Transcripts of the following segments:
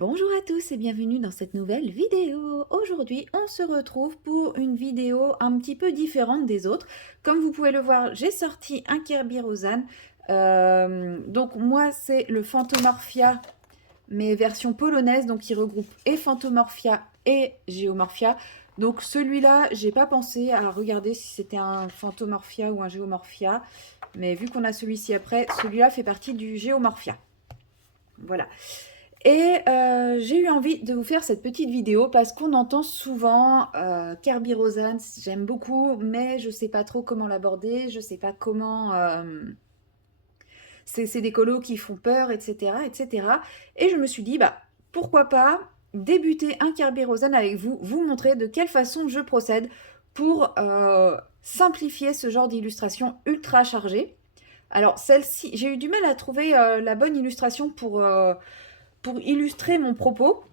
Bonjour à tous et bienvenue dans cette nouvelle vidéo. Aujourd'hui, on se retrouve pour une vidéo un petit peu différente des autres. Comme vous pouvez le voir, j'ai sorti un Kirby Rosanne. Donc moi, c'est le Phantomorphia, mais version polonaise, donc il regroupe et Phantomorphia et Geomorphia. Donc celui-là, j'ai pas pensé à regarder si c'était un Phantomorphia ou un Geomorphia, mais vu qu'on a celui-ci après, celui-là fait partie du Geomorphia. Voilà. Et j'ai eu envie de vous faire cette petite vidéo parce qu'on entend souvent Kirby Rosanne, j'aime beaucoup, mais je sais pas trop comment l'aborder, je sais pas comment... c'est des colos qui font peur, etc., etc. Et je me suis dit, bah, pourquoi pas débuter un Kirby Rosanne avec vous, vous montrer de quelle façon je procède pour simplifier ce genre d'illustration ultra chargée. Alors celle-ci, j'ai eu du mal à trouver la bonne illustration pour illustrer mon propos,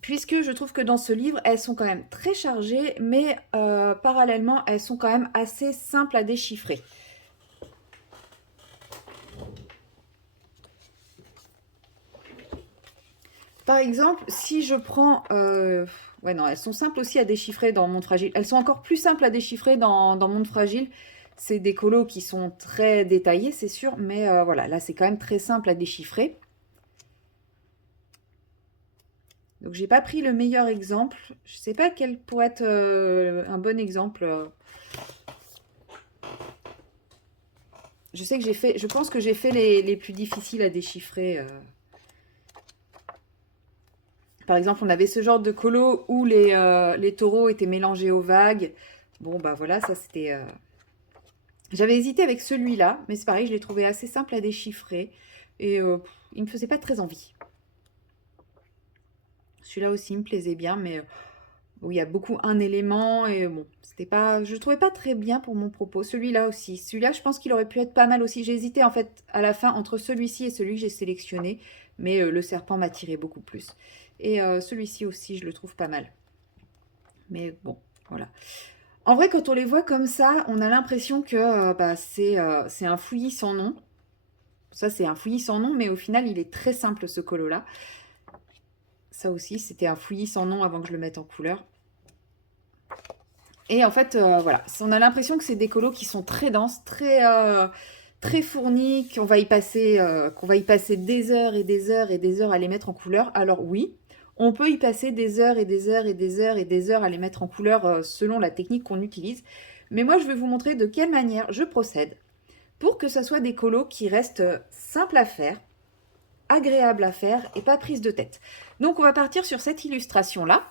puisque je trouve que dans ce livre, elles sont quand même très chargées, mais parallèlement, elles sont quand même assez simples à déchiffrer. Par exemple, si je prends... ouais, non, elles sont simples aussi à déchiffrer dans Monde Fragile. Elles sont encore plus simples à déchiffrer dans Monde Fragile. C'est des colos qui sont très détaillés, c'est sûr, mais voilà, là, c'est quand même très simple à déchiffrer. Donc, j'ai pas pris le meilleur exemple. Je sais pas quel pourrait être un bon exemple. Je sais que j'ai fait, je pense que j'ai fait les plus difficiles à déchiffrer. Par exemple, on avait ce genre de colo où les taureaux étaient mélangés aux vagues. Bon, bah voilà, ça c'était... J'avais hésité avec celui-là, mais c'est pareil, je l'ai trouvé assez simple à déchiffrer. Et il me faisait pas très envie. Celui-là aussi me plaisait bien, mais où il y a beaucoup un élément. Et bon, c'était pas... Je le trouvais pas très bien pour mon propos. Celui-là aussi. Celui-là, je pense qu'il aurait pu être pas mal aussi. J'ai hésité en fait à la fin entre celui-ci et celui que j'ai sélectionné. Mais le serpent m'attirait beaucoup plus. Et celui-ci aussi, je le trouve pas mal. Mais bon, voilà. En vrai, quand on les voit comme ça, on a l'impression que bah, c'est un fouillis sans nom. Ça, c'est un fouillis sans nom, mais au final, il est très simple, ce colo-là. Ça aussi, c'était un fouillis sans nom avant que je le mette en couleur. Et en fait, voilà, on a l'impression que c'est des colos qui sont très denses, très fournis, qu'on va y passer des heures et des heures et des heures à les mettre en couleur. Alors oui, on peut y passer des heures et des heures et des heures et des heures à les mettre en couleur selon la technique qu'on utilise. Mais moi, je vais vous montrer de quelle manière je procède pour que ce soit des colos qui restent simples à faire, agréables à faire et pas prise de tête. Donc, on va partir sur cette illustration-là.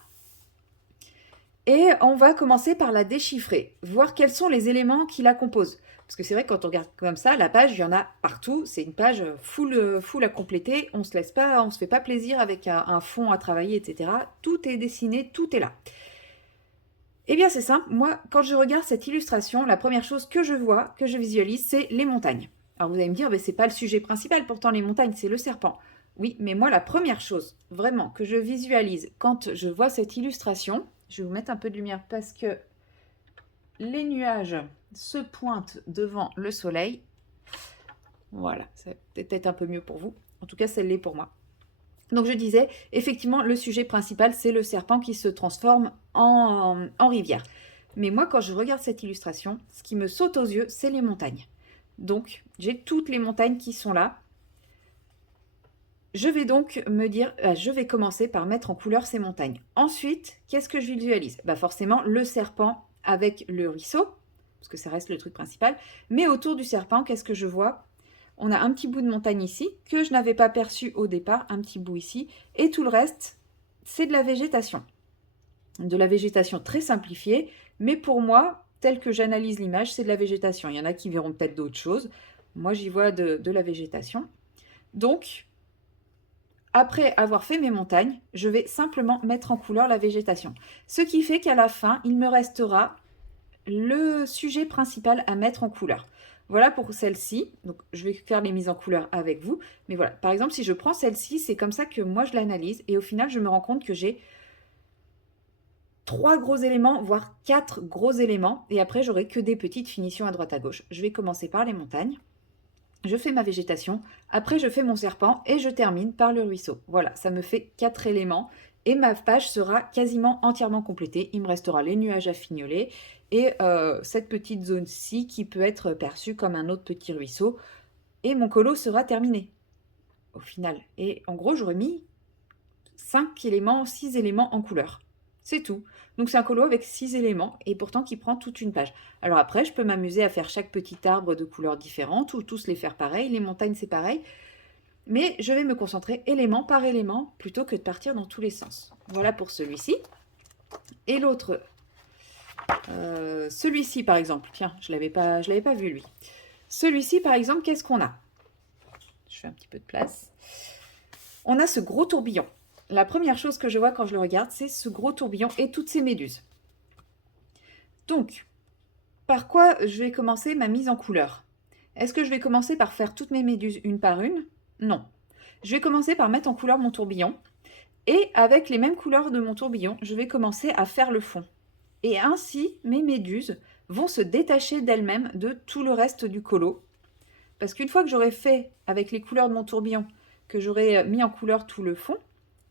Et on va commencer par la déchiffrer, voir quels sont les éléments qui la composent. Parce que c'est vrai que quand on regarde comme ça, la page, il y en a partout. C'est une page full à compléter. On se fait pas plaisir avec un fond à travailler, etc. Tout est dessiné, tout est là. Eh bien, c'est simple. Moi, quand je regarde cette illustration, la première chose que je vois, que je visualise, c'est les montagnes. Alors, vous allez me dire, c'est pas le sujet principal. Pourtant, les montagnes, c'est le serpent. Oui, mais moi, la première chose, vraiment, que je visualise quand je vois cette illustration, je vais vous mettre un peu de lumière parce que les nuages se pointent devant le soleil. Voilà, ça va peut-être être un peu mieux pour vous. En tout cas, ça l'est pour moi. Donc je disais, effectivement, le sujet principal, c'est le serpent qui se transforme en rivière. Mais moi, quand je regarde cette illustration, ce qui me saute aux yeux, c'est les montagnes. Donc, j'ai toutes les montagnes qui sont là. Je vais donc me dire, je vais commencer par mettre en couleur ces montagnes. Ensuite, qu'est-ce que je visualise? Forcément, le serpent avec le ruisseau, parce que ça reste le truc principal. Mais autour du serpent, qu'est-ce que je vois? On a un petit bout de montagne ici, que je n'avais pas perçu au départ, un petit bout ici. Et tout le reste, c'est de la végétation. De la végétation très simplifiée, mais pour moi, tel que j'analyse l'image, c'est de la végétation. Il y en a qui verront peut-être d'autres choses. Moi, j'y vois de la végétation. Donc, après avoir fait mes montagnes, je vais simplement mettre en couleur la végétation. Ce qui fait qu'à la fin, il me restera le sujet principal à mettre en couleur. Voilà pour celle-ci. Donc, je vais faire les mises en couleur avec vous. Mais voilà, par exemple, si je prends celle-ci, c'est comme ça que moi, je l'analyse. Et au final, je me rends compte que j'ai 3 gros éléments, voire 4 gros éléments. Et après, j'aurai que des petites finitions à droite à gauche. Je vais commencer par les montagnes. je fais ma végétation, après je fais mon serpent et je termine par le ruisseau. Voilà, ça me fait 4 éléments et ma page sera quasiment entièrement complétée. Il me restera les nuages à fignoler et cette petite zone-ci qui peut être perçue comme un autre petit ruisseau. Et mon colo sera terminé au final. Et en gros, j'aurais mis 5 éléments, 6 éléments en couleur. C'est tout. Donc c'est un colo avec 6 éléments et pourtant qui prend toute une page. Alors après, je peux m'amuser à faire chaque petit arbre de couleurs différentes ou tous les faire pareil. Les montagnes, c'est pareil. Mais je vais me concentrer élément par élément plutôt que de partir dans tous les sens. Voilà pour celui-ci. Et l'autre, celui-ci par exemple. Tiens, je l'avais pas vu lui. Celui-ci par exemple, qu'est-ce qu'on a? Je fais un petit peu de place. On a ce gros tourbillon. La première chose que je vois quand je le regarde, c'est ce gros tourbillon et toutes ces méduses. Donc, par quoi je vais commencer ma mise en couleur? Est-ce que je vais commencer par faire toutes mes méduses une par une? Non. Je vais commencer par mettre en couleur mon tourbillon. Et avec les mêmes couleurs de mon tourbillon, je vais commencer à faire le fond. Et ainsi, mes méduses vont se détacher d'elles-mêmes de tout le reste du colo. Parce qu'une fois que j'aurai fait avec les couleurs de mon tourbillon, que j'aurai mis en couleur tout le fond,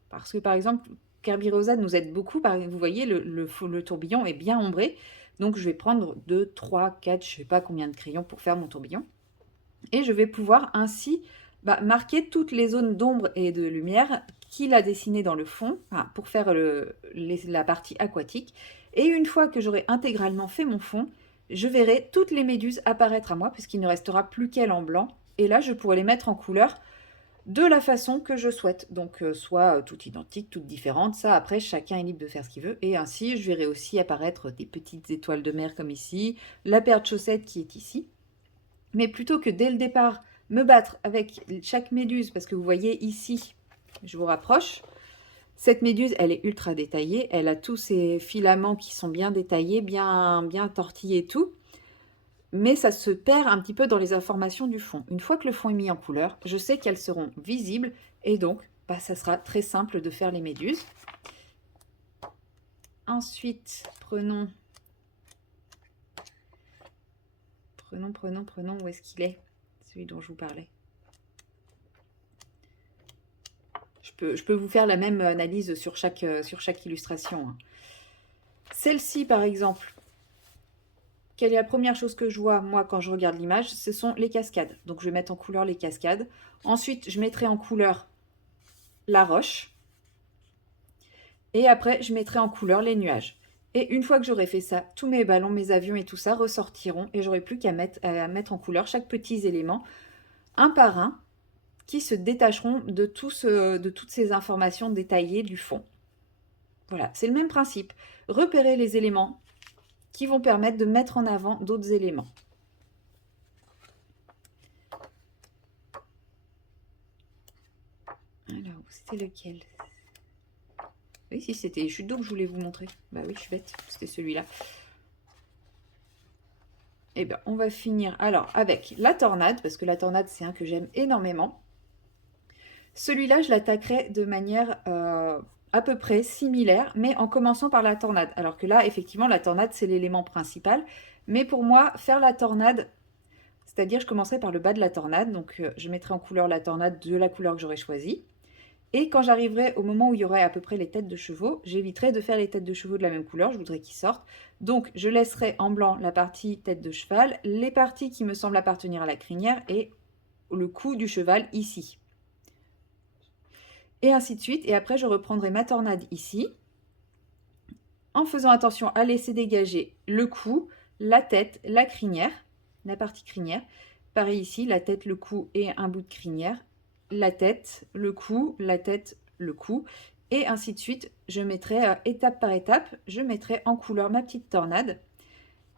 parce que par exemple, Kerby Rosade nous aide beaucoup, vous voyez, le tourbillon est bien ombré, donc je vais prendre 2, 3, 4, je ne sais pas combien de crayons pour faire mon tourbillon, et je vais pouvoir ainsi marquer toutes les zones d'ombre et de lumière qu'il a dessinées dans le fond, pour faire la partie aquatique, et une fois que j'aurai intégralement fait mon fond, je verrai toutes les méduses apparaître à moi, puisqu'il ne restera plus qu'elles en blanc, et là je pourrai les mettre en couleur de la façon que je souhaite. Donc soit toutes identiques, toutes différentes. Ça, après, chacun est libre de faire ce qu'il veut. Et ainsi, je verrai aussi apparaître des petites étoiles de mer comme ici, la paire de chaussettes qui est ici. Mais plutôt que dès le départ, me battre avec chaque méduse, parce que vous voyez ici, je vous rapproche, cette méduse, elle est ultra détaillée. Elle a tous ses filaments qui sont bien détaillés, bien tortillés et tout. Mais ça se perd un petit peu dans les informations du fond. Une fois que le fond est mis en couleur, je sais qu'elles seront visibles et donc ça sera très simple de faire les méduses. Ensuite, prenons, où est-ce qu'il est? Celui dont je vous parlais. Je peux vous faire la même analyse sur chaque illustration. Celle-ci, par exemple, quelle est la première chose que je vois, moi, quand je regarde l'image? Ce sont les cascades. Donc, je vais mettre en couleur les cascades. Ensuite, je mettrai en couleur la roche. Et après, je mettrai en couleur les nuages. Et une fois que j'aurai fait ça, tous mes ballons, mes avions et tout ça ressortiront. Et j'aurai plus qu'à mettre en couleur chaque petit élément, un par un, qui se détacheront de toutes ces informations détaillées du fond. Voilà, c'est le même principe. Repérer les éléments qui vont permettre de mettre en avant d'autres éléments. Alors, c'était lequel? Oui, si, c'était les chutes d'eau que je voulais vous montrer. Bah oui, je suis bête, c'était celui-là. Eh bien, on va finir alors avec la tornade, parce que la tornade, c'est un que j'aime énormément. Celui-là, je l'attaquerai de manière à peu près similaire, mais en commençant par la tornade. Alors que là, effectivement, la tornade, c'est l'élément principal. Mais pour moi, faire la tornade, c'est-à-dire je commencerai par le bas de la tornade. Donc, je mettrai en couleur la tornade de la couleur que j'aurai choisie. Et quand j'arriverai au moment où il y aurait à peu près les têtes de chevaux, j'éviterai de faire les têtes de chevaux de la même couleur, je voudrais qu'ils sortent. Donc je laisserai en blanc la partie tête de cheval, les parties qui me semblent appartenir à la crinière et le cou du cheval ici. Et ainsi de suite. Et après je reprendrai ma tornade ici, en faisant attention à laisser dégager le cou, la tête, la crinière, la partie crinière. Pareil ici, la tête, le cou et un bout de crinière. La tête, le cou, la tête, le cou, et ainsi de suite. Je mettrai étape par étape, je mettrai en couleur ma petite tornade.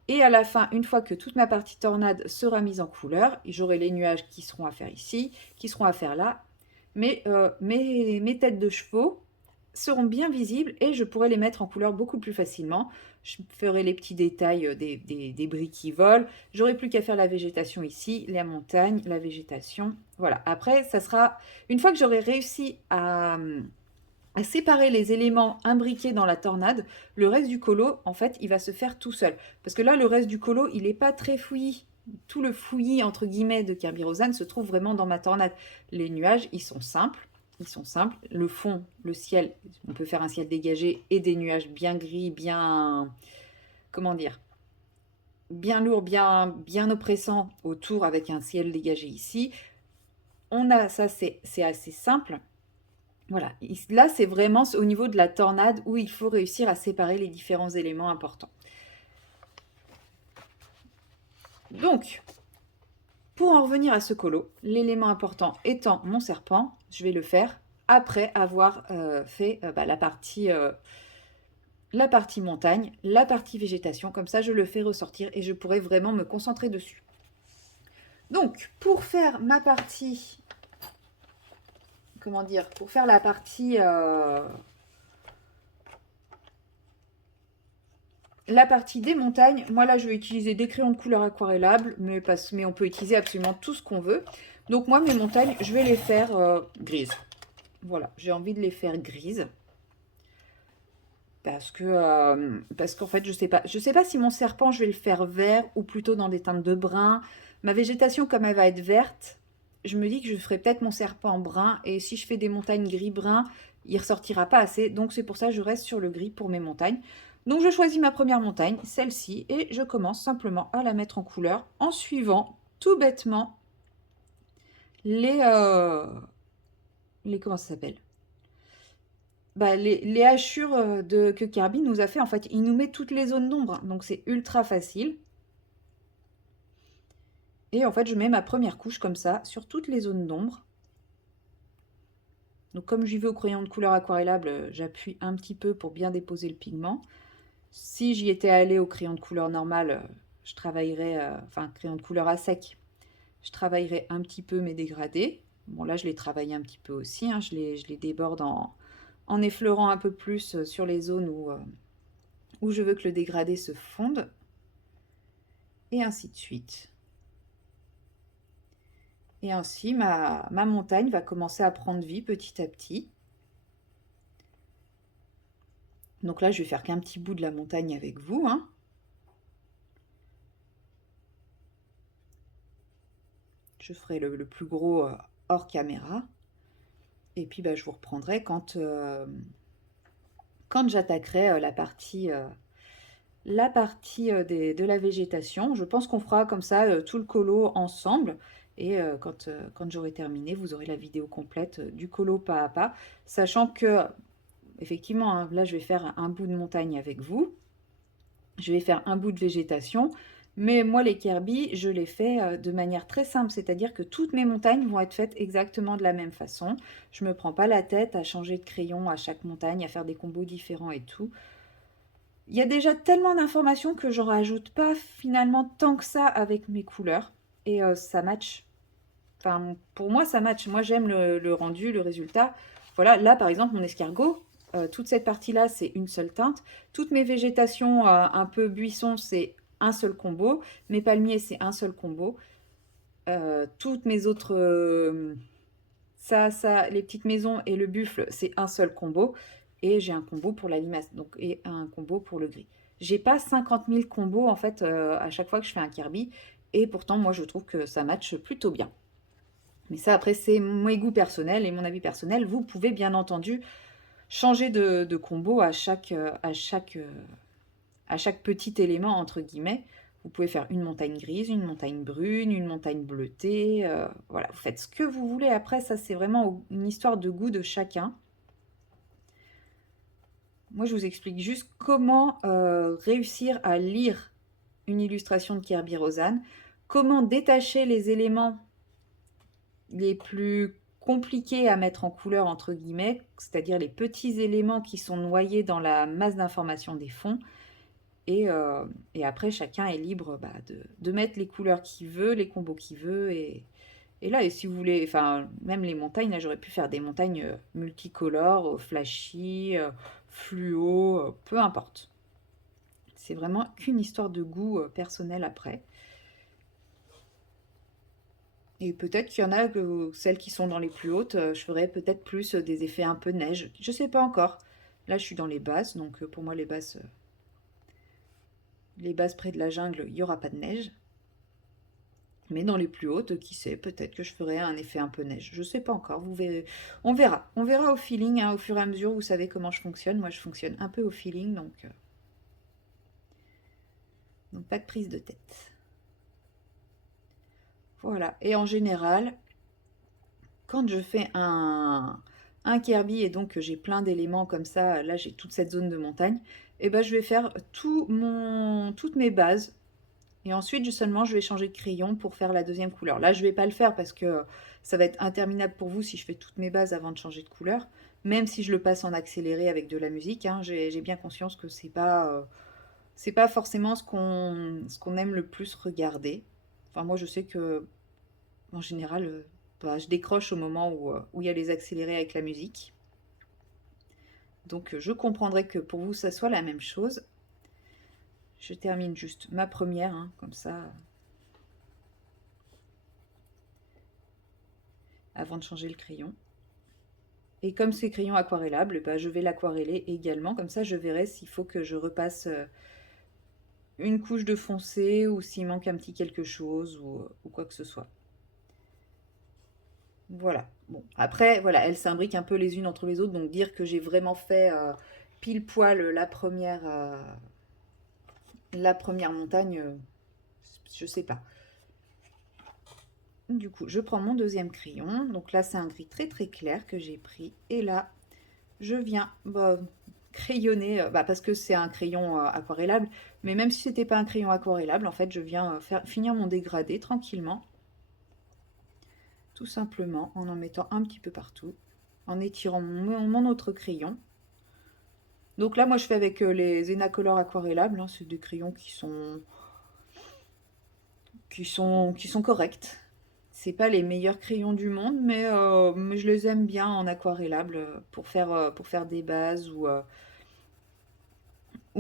Et à la fin, une fois que toute ma partie tornade sera mise en couleur, j'aurai les nuages qui seront à faire ici, qui seront à faire là. Mais mes têtes de chevaux seront bien visibles et je pourrai les mettre en couleur beaucoup plus facilement. Je ferai les petits détails des briques qui volent. J'aurai plus qu'à faire la végétation ici, la montagne, la végétation. Voilà. Après, ça sera... Une fois que j'aurai réussi à séparer les éléments imbriqués dans la tornade, le reste du colo, en fait, il va se faire tout seul. Parce que là, le reste du colo, il n'est pas très fouillis tout le fouillis, entre guillemets, de Kerby Rosanne se trouve vraiment dans ma tornade. Les nuages, ils sont simples. Ils sont simples. Le fond, le ciel, on peut faire un ciel dégagé et des nuages bien gris, bien... Comment dire? Bien lourd, bien oppressant autour avec un ciel dégagé ici. On a ça, c'est assez simple. Voilà, là c'est vraiment au niveau de la tornade où il faut réussir à séparer les différents éléments importants. Donc, pour en revenir à ce colo, l'élément important étant mon serpent, je vais le faire après avoir fait la partie montagne, la partie végétation. Comme ça, je le fais ressortir et je pourrai vraiment me concentrer dessus. Donc, pour faire ma partie... Comment dire? Pour faire la partie... La partie des montagnes, moi là je vais utiliser des crayons de couleur aquarellables, mais on peut utiliser absolument tout ce qu'on veut. Donc moi mes montagnes, je vais les faire grises. Voilà, j'ai envie de les faire grises. Parce qu'en fait je sais pas si mon serpent je vais le faire vert ou plutôt dans des teintes de brun. Ma végétation comme elle va être verte, je me dis que je ferai peut-être mon serpent brun et si je fais des montagnes gris-brun, il ressortira pas assez. Donc c'est pour ça que je reste sur le gris pour mes montagnes. Donc je choisis ma première montagne, celle-ci, et je commence simplement à la mettre en couleur en suivant tout bêtement les comment ça s'appelle? Bah, les hachures que Kirby nous a fait. En fait, il nous met toutes les zones d'ombre, donc c'est ultra facile. Et en fait, je mets ma première couche comme ça sur toutes les zones d'ombre. Donc comme j'y vais au crayon de couleur aquarellable, j'appuie un petit peu pour bien déposer le pigment. Si j'y étais allée au crayon de couleur normal, je travaillerais, enfin crayon de couleur à sec, je travaillerais un petit peu mes dégradés. Bon là je les travaille un petit peu aussi, hein, je les déborde en effleurant un peu plus sur les zones où je veux que le dégradé se fonde. Et ainsi de suite. Et ainsi ma montagne va commencer à prendre vie petit à petit. Donc là je vais faire qu'un petit bout de la montagne avec vous, hein. Je ferai le plus gros hors caméra. Et puis bah, je vous reprendrai quand j'attaquerai la partie de la végétation. Je pense qu'on fera comme ça tout le colo ensemble. Et quand j'aurai terminé, vous aurez la vidéo complète du colo pas à pas. Sachant que, effectivement, hein, là je vais faire un bout de montagne avec vous. Je vais faire un bout de végétation. Mais moi, les Kirby, je les fais de manière très simple, c'est-à-dire que toutes mes montagnes vont être faites exactement de la même façon. Je ne me prends pas la tête à changer de crayon à chaque montagne, à faire des combos différents et tout. Il y a déjà tellement d'informations que j'en rajoute pas finalement tant que ça avec mes couleurs. Et ça match. Enfin, pour moi, ça match. Moi, j'aime le rendu, le résultat. Voilà, là, par exemple, mon escargot, toute cette partie-là, c'est une seule teinte. Toutes mes végétations un peu buissons, c'est un seul combo. Mes palmiers, c'est un seul combo. Toutes mes autres... les petites maisons et le buffle, c'est un seul combo. Et j'ai un combo pour la limace, donc, et un combo pour le gris. J'ai pas 50 000 combos, en fait, à chaque fois que je fais un Kirby. Et pourtant, moi, je trouve que ça matche plutôt bien. Mais ça, après, c'est mes goûts personnels et mon avis personnel. Vous pouvez bien entendu changer de combo à chaque petit élément, entre guillemets. Vous pouvez faire une montagne grise, une montagne brune, une montagne bleutée. Voilà, vous faites ce que vous voulez. Après, ça, c'est vraiment une histoire de goût de chacun. Moi, je vous explique juste comment réussir à lire une illustration de Kerby Rosanne, comment détacher les éléments les plus compliqués à mettre en couleur, entre guillemets, c'est-à-dire les petits éléments qui sont noyés dans la masse d'informations des fonds. Et après, chacun est libre de mettre les couleurs qu'il veut, les combos qu'il veut. Et là, et si vous voulez, enfin, même les montagnes, là, j'aurais pu faire des montagnes multicolores, flashy, fluo, peu importe. C'est vraiment qu'une histoire de goût personnel après. Et peut-être qu'il y en a, celles qui sont dans les plus hautes, je ferais peut-être plus des effets un peu neige. Je sais pas encore. Là, je suis dans les basses, donc pour moi, les basses près de la jungle, il n'y aura pas de neige. Mais dans les plus hautes, qui sait, peut-être que je ferai un effet un peu neige. Je sais pas encore, vous verrez. On verra. On verra au feeling, hein, au fur et à mesure. Vous savez comment je fonctionne. Moi, je fonctionne un peu au feeling, donc pas de prise de tête. Voilà. Et en général, quand je fais un Kirby et donc que j'ai plein d'éléments comme ça, là j'ai toute cette zone de montagne, et ben je vais faire toutes mes bases. Et ensuite, seulement, je vais changer de crayon pour faire la deuxième couleur. Là, je vais pas le faire parce que ça va être interminable pour vous si je fais toutes mes bases avant de changer de couleur. Même si je le passe en accéléré avec de la musique, hein, j'ai bien conscience que c'est pas forcément ce qu'on aime le plus regarder. Enfin, moi, je sais que en général, bah, je décroche au moment où il y a les accélérés avec la musique. Donc, je comprendrais que pour vous, ça soit la même chose. Je termine juste ma première, hein, comme ça, avant de changer le crayon. Et comme c'est crayon aquarellable, bah, je vais l'aquareller également. Comme ça, je verrai s'il faut que je repasse une couche de foncé ou s'il manque un petit quelque chose ou quoi que ce soit. Voilà. Bon, après, voilà, elles s'imbriquent un peu les unes entre les autres. Donc dire que j'ai vraiment fait pile poil la première montagne, je sais pas. Du coup, je prends mon deuxième crayon. Donc là, c'est un gris très très clair que j'ai pris. Et là, je viens crayonner, parce que c'est un crayon aquarellable, mais même si c'était pas un crayon aquarellable, en fait, je viens finir mon dégradé tranquillement, tout simplement en mettant un petit peu partout, en étirant mon autre crayon. Donc là, moi, je fais avec les Enacolor aquarellables, hein, c'est des crayons qui sont corrects. C'est pas les meilleurs crayons du monde, mais je les aime bien en aquarellable pour faire des bases ou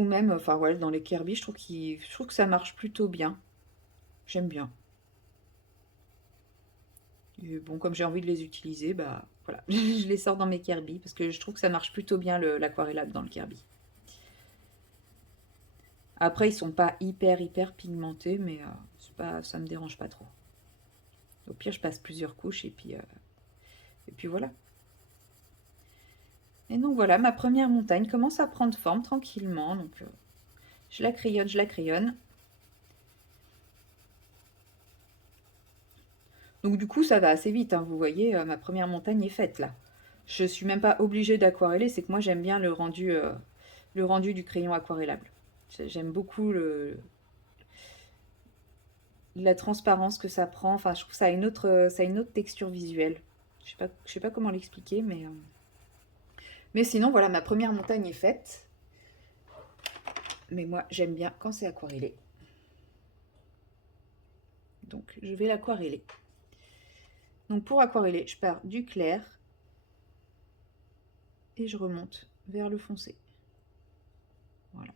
même, enfin ouais, dans les Kirby, je trouve que ça marche plutôt bien. J'aime bien. Et bon, comme j'ai envie de les utiliser, bah voilà, je les sors dans mes Kirby parce que je trouve que ça marche plutôt bien l'aquarellable dans le Kirby. Après, ils sont pas hyper pigmentés, mais ça me dérange pas trop. Au pire, je passe plusieurs couches et puis voilà. Et donc voilà, ma première montagne commence à prendre forme tranquillement. Donc je la crayonne, je la crayonne. Donc du coup, ça va assez vite, hein, vous voyez, ma première montagne est faite là. Je suis même pas obligée d'aquareller, c'est que moi j'aime bien le rendu du crayon aquarellable. J'aime beaucoup la transparence que ça prend. Enfin, je trouve que ça a une autre texture visuelle. Je sais pas comment l'expliquer, mais sinon voilà, ma première montagne est faite. Mais moi j'aime bien quand c'est aquarellé. Donc je vais l'aquareller. Donc pour aquareller, je pars du clair et je remonte vers le foncé. Voilà.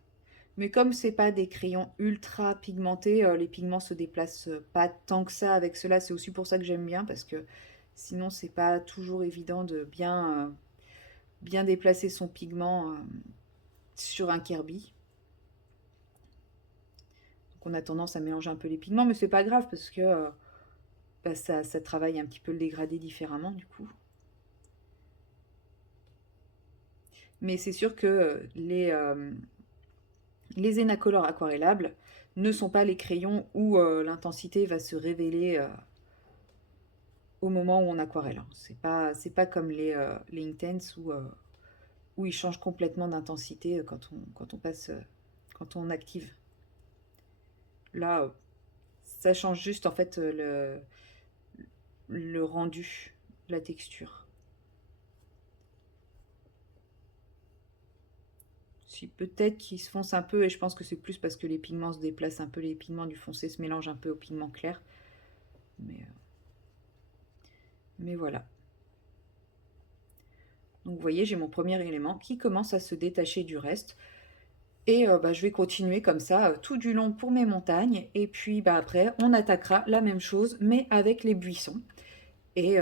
Mais comme c'est pas des crayons ultra pigmentés, les pigments se déplacent pas tant que ça avec cela. C'est aussi pour ça que j'aime bien parce que sinon c'est pas toujours évident de bien déplacer son pigment sur un Kirby. Donc on a tendance à mélanger un peu les pigments, mais c'est pas grave parce que ça travaille un petit peu le dégradé différemment du coup. Mais c'est sûr que les Enacolor aquarellables ne sont pas les crayons où l'intensité va se révéler au moment où on aquarelle, hein. C'est pas comme les Intense où ils changent complètement d'intensité quand on active. Là, ça change juste en fait le rendu, la texture. Si peut-être qu'ils se foncent un peu, et je pense que c'est plus parce que les pigments se déplacent un peu, les pigments du foncé se mélangent un peu aux pigments clairs. Mais voilà. Donc vous voyez, j'ai mon premier élément qui commence à se détacher du reste. Et je vais continuer comme ça tout du long pour mes montagnes. Et puis après, on attaquera la même chose, mais avec les buissons. Et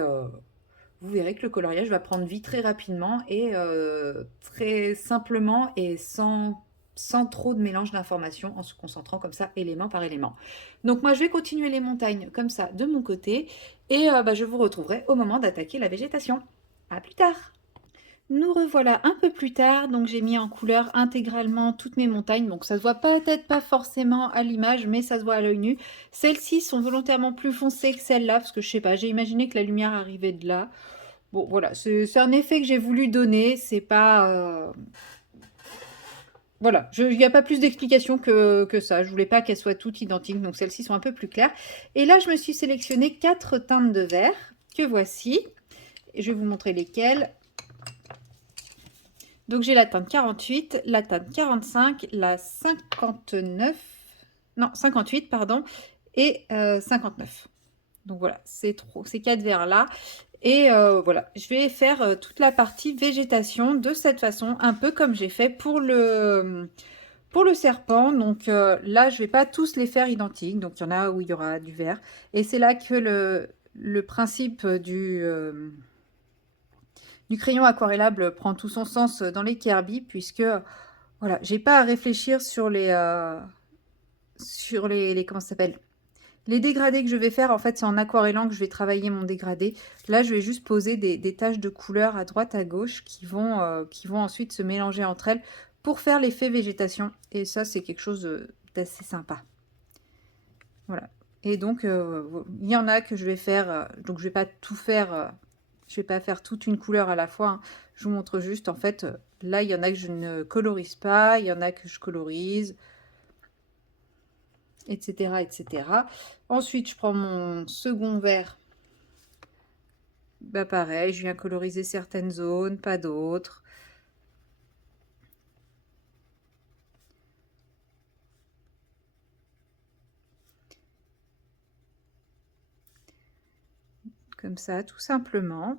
vous verrez que le coloriage va prendre vie très rapidement et très simplement et sans trop de mélange d'informations, en se concentrant comme ça élément par élément. Donc moi je vais continuer les montagnes comme ça de mon côté et je vous retrouverai au moment d'attaquer la végétation. À plus tard! Nous revoilà un peu plus tard, donc j'ai mis en couleur intégralement toutes mes montagnes, donc ça se voit peut-être pas forcément à l'image, mais ça se voit à l'œil nu. Celles-ci sont volontairement plus foncées que celles-là, parce que je sais pas, j'ai imaginé que la lumière arrivait de là. Bon voilà, c'est un effet que j'ai voulu donner, c'est pas... Voilà, il n'y a pas plus d'explication que ça, je voulais pas qu'elles soient toutes identiques, donc celles-ci sont un peu plus claires. Et là, je me suis sélectionné 4 teintes de vert, que voici, et je vais vous montrer lesquelles. Donc j'ai la teinte 48, la teinte 45, la 59, non 58 pardon, et 59. Donc voilà, ces 4 verres là. Et voilà, je vais faire toute la partie végétation de cette façon, un peu comme j'ai fait pour le serpent. Donc là, je vais pas tous les faire identiques. Donc il y en a où il y aura du vert. Et c'est là que le principe du crayon aquarellable prend tout son sens dans les Kirby, puisque voilà, j'ai pas à réfléchir sur les comment ça s'appelle, les dégradés que je vais faire. En fait, c'est en aquarellant que je vais travailler mon dégradé. Là, je vais juste poser des taches de couleur à droite à gauche qui vont ensuite se mélanger entre elles pour faire l'effet végétation. Et ça, c'est quelque chose d'assez sympa. Voilà. Et donc, il y en a que je vais faire, donc je vais pas tout faire, je vais pas faire toute une couleur à la fois, hein. Je vous montre juste, en fait, là, il y en a que je ne colorise pas, il y en a que je colorise, etc., etc. Ensuite, je prends mon second verre. Bah pareil, je viens coloriser certaines zones, pas d'autres. Comme ça, tout simplement.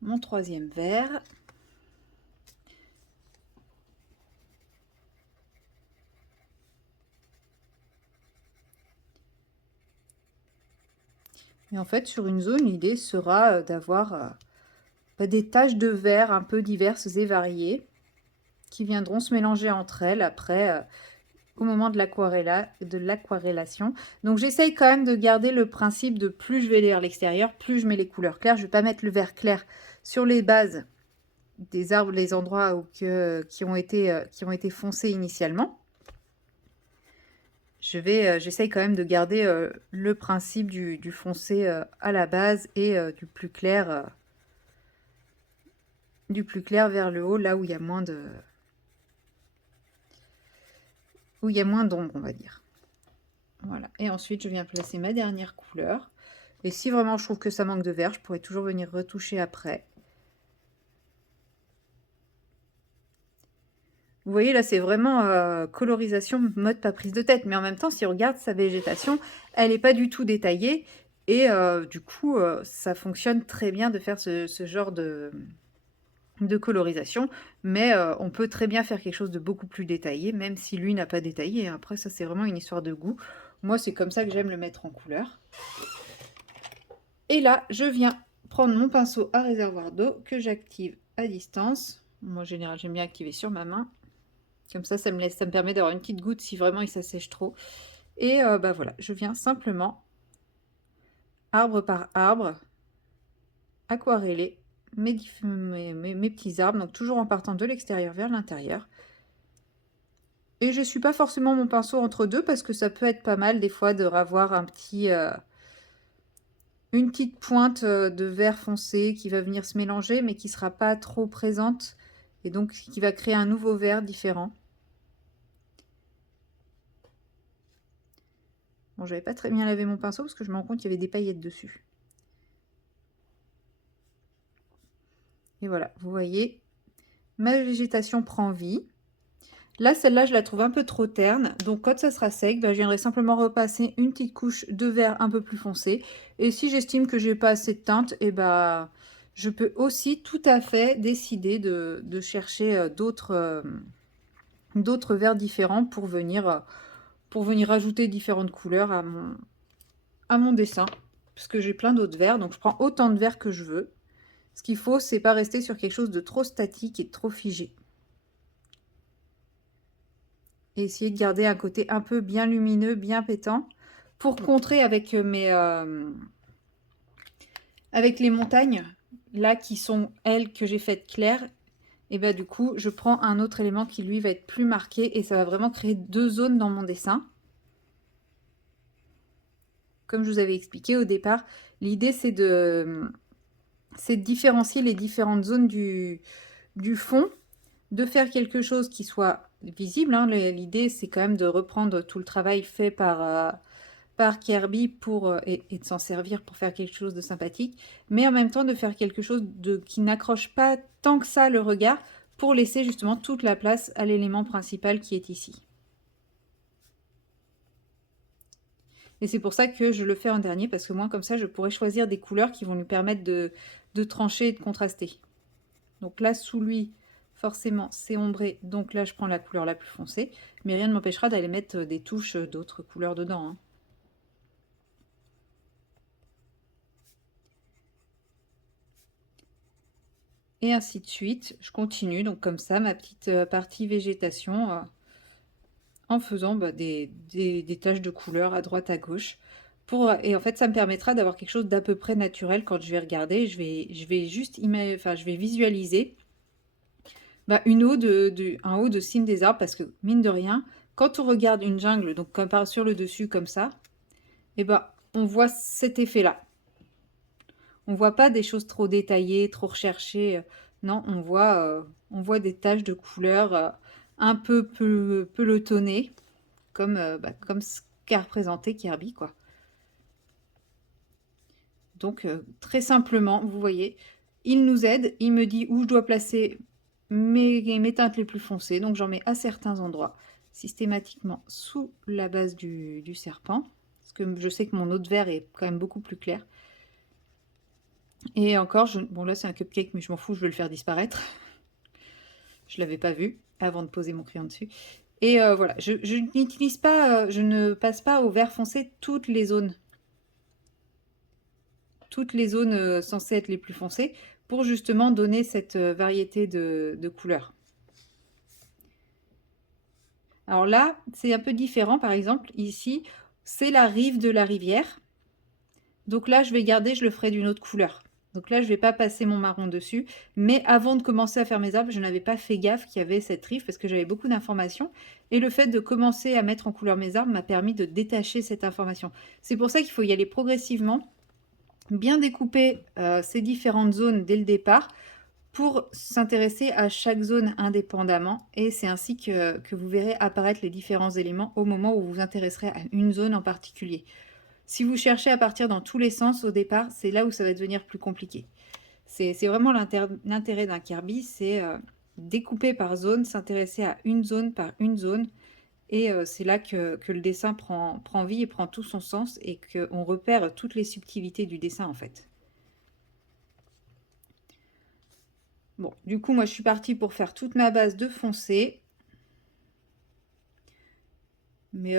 Mon troisième verre. Et en fait, sur une zone, l'idée sera d'avoir des taches de vert un peu diverses et variées qui viendront se mélanger entre elles après, au moment de l'aquarellation. Donc j'essaye quand même de garder le principe de plus je vais vers l'extérieur, plus je mets les couleurs claires. Je ne vais pas mettre le vert clair sur les bases des arbres, les endroits qui ont été foncés initialement. J'essaye quand même de garder le principe du foncé à la base et du plus clair vers le haut, là où il y a moins d'ombre, on va dire. Voilà. Et ensuite, je viens placer ma dernière couleur. Et si vraiment je trouve que ça manque de vert, je pourrais toujours venir retoucher après. Vous voyez, là, c'est vraiment colorisation mode pas prise de tête. Mais en même temps, si on regarde sa végétation, elle n'est pas du tout détaillée. Et du coup, ça fonctionne très bien de faire ce genre de colorisation. Mais on peut très bien faire quelque chose de beaucoup plus détaillé, même si lui n'a pas détaillé. Après, ça, c'est vraiment une histoire de goût. Moi, c'est comme ça que j'aime le mettre en couleur. Et là, je viens prendre mon pinceau à réservoir d'eau que j'active à distance. Moi, en général, j'aime bien activer sur ma main. Comme ça me permet d'avoir une petite goutte si vraiment il s'assèche trop. Et voilà, je viens simplement, arbre par arbre, aquareller mes petits arbres. Donc toujours en partant de l'extérieur vers l'intérieur. Et je ne suis pas forcément mon pinceau entre deux parce que ça peut être pas mal des fois de avoir une petite pointe de vert foncé qui va venir se mélanger mais qui ne sera pas trop présente et donc qui va créer un nouveau vert différent. Bon, j'avais pas très bien lavé mon pinceau parce que je me rends compte qu'il y avait des paillettes dessus. Et voilà, vous voyez, ma végétation prend vie. Là, celle-là, je la trouve un peu trop terne. Donc, quand ça sera sec, je viendrai simplement repasser une petite couche de vert un peu plus foncé. Et si j'estime que j'ai pas assez de teinte, je peux aussi tout à fait décider de chercher d'autres verts différents pour venir ajouter différentes couleurs à mon dessin. Parce que j'ai plein d'autres verts, donc je prends autant de verts que je veux. Ce qu'il faut, c'est pas rester sur quelque chose de trop statique et de trop figé. et essayer de garder un côté un peu bien lumineux, bien pétant, pour contrer avec avec les montagnes, là, qui sont, elles, que j'ai faites claires. Et bah du coup, je prends un autre élément qui, lui, va être plus marqué, et ça va vraiment créer deux zones dans mon dessin. Comme je vous avais expliqué au départ, l'idée, c'est de différencier les différentes zones du fond, de faire quelque chose qui soit visible, hein. L'idée, c'est quand même de reprendre tout le travail fait par Kirby et de s'en servir pour faire quelque chose de sympathique, mais en même temps de faire quelque chose qui n'accroche pas tant que ça le regard, pour laisser justement toute la place à l'élément principal qui est ici. Et c'est pour ça que je le fais en dernier, parce que moi, comme ça, je pourrais choisir des couleurs qui vont lui permettre de trancher et de contraster. Donc là, sous lui, forcément, c'est ombré, donc là, je prends la couleur la plus foncée, mais rien ne m'empêchera d'aller mettre des touches d'autres couleurs dedans, hein. Et ainsi de suite, je continue, donc comme ça, ma petite partie végétation, en faisant des taches de couleur à droite, à gauche. Et en fait, ça me permettra d'avoir quelque chose d'à peu près naturel quand je vais regarder. Je vais juste je vais visualiser un haut de cime des arbres, parce que mine de rien, quand on regarde une jungle, donc comme sur le dessus comme ça, et on voit cet effet-là. On voit pas des choses trop détaillées, trop recherchées. Non, on voit des taches de couleur un peu pelotonnées, comme ce qu'a représenté Kirby, quoi. Donc, très simplement, vous voyez, il nous aide, il me dit où je dois placer mes teintes les plus foncées. Donc, j'en mets à certains endroits, systématiquement sous la base du serpent, parce que je sais que mon autre vert est quand même beaucoup plus clair. Et encore, bon là c'est un cupcake, mais je m'en fous, je veux le faire disparaître. Je l'avais pas vu avant de poser mon crayon dessus. Et voilà, je n'utilise pas, je ne passe pas au vert foncé toutes les zones. Toutes les zones censées être les plus foncées, pour justement donner cette variété de couleurs. Alors là, c'est un peu différent, par exemple, ici, c'est la rive de la rivière. Donc là, je vais garder, je le ferai d'une autre couleur. Donc là, je ne vais pas passer mon marron dessus. Mais avant de commencer à faire mes arbres, je n'avais pas fait gaffe qu'il y avait cette rive, parce que j'avais beaucoup d'informations. Et le fait de commencer à mettre en couleur mes arbres m'a permis de détacher cette information. C'est pour ça qu'il faut y aller progressivement, bien découper ces différentes zones dès le départ, pour s'intéresser à chaque zone indépendamment. Et c'est ainsi que vous verrez apparaître les différents éléments au moment où vous vous intéresserez à une zone en particulier. Si vous cherchez à partir dans tous les sens au départ, c'est là où ça va devenir plus compliqué. C'est vraiment l'intérêt d'un Kirby, c'est découper par zone, s'intéresser à une zone par une zone. Et c'est là que le dessin prend vie et prend tout son sens, et qu'on repère toutes les subtilités du dessin en fait. Bon, du coup, moi je suis partie pour faire toute ma base de foncé. Mais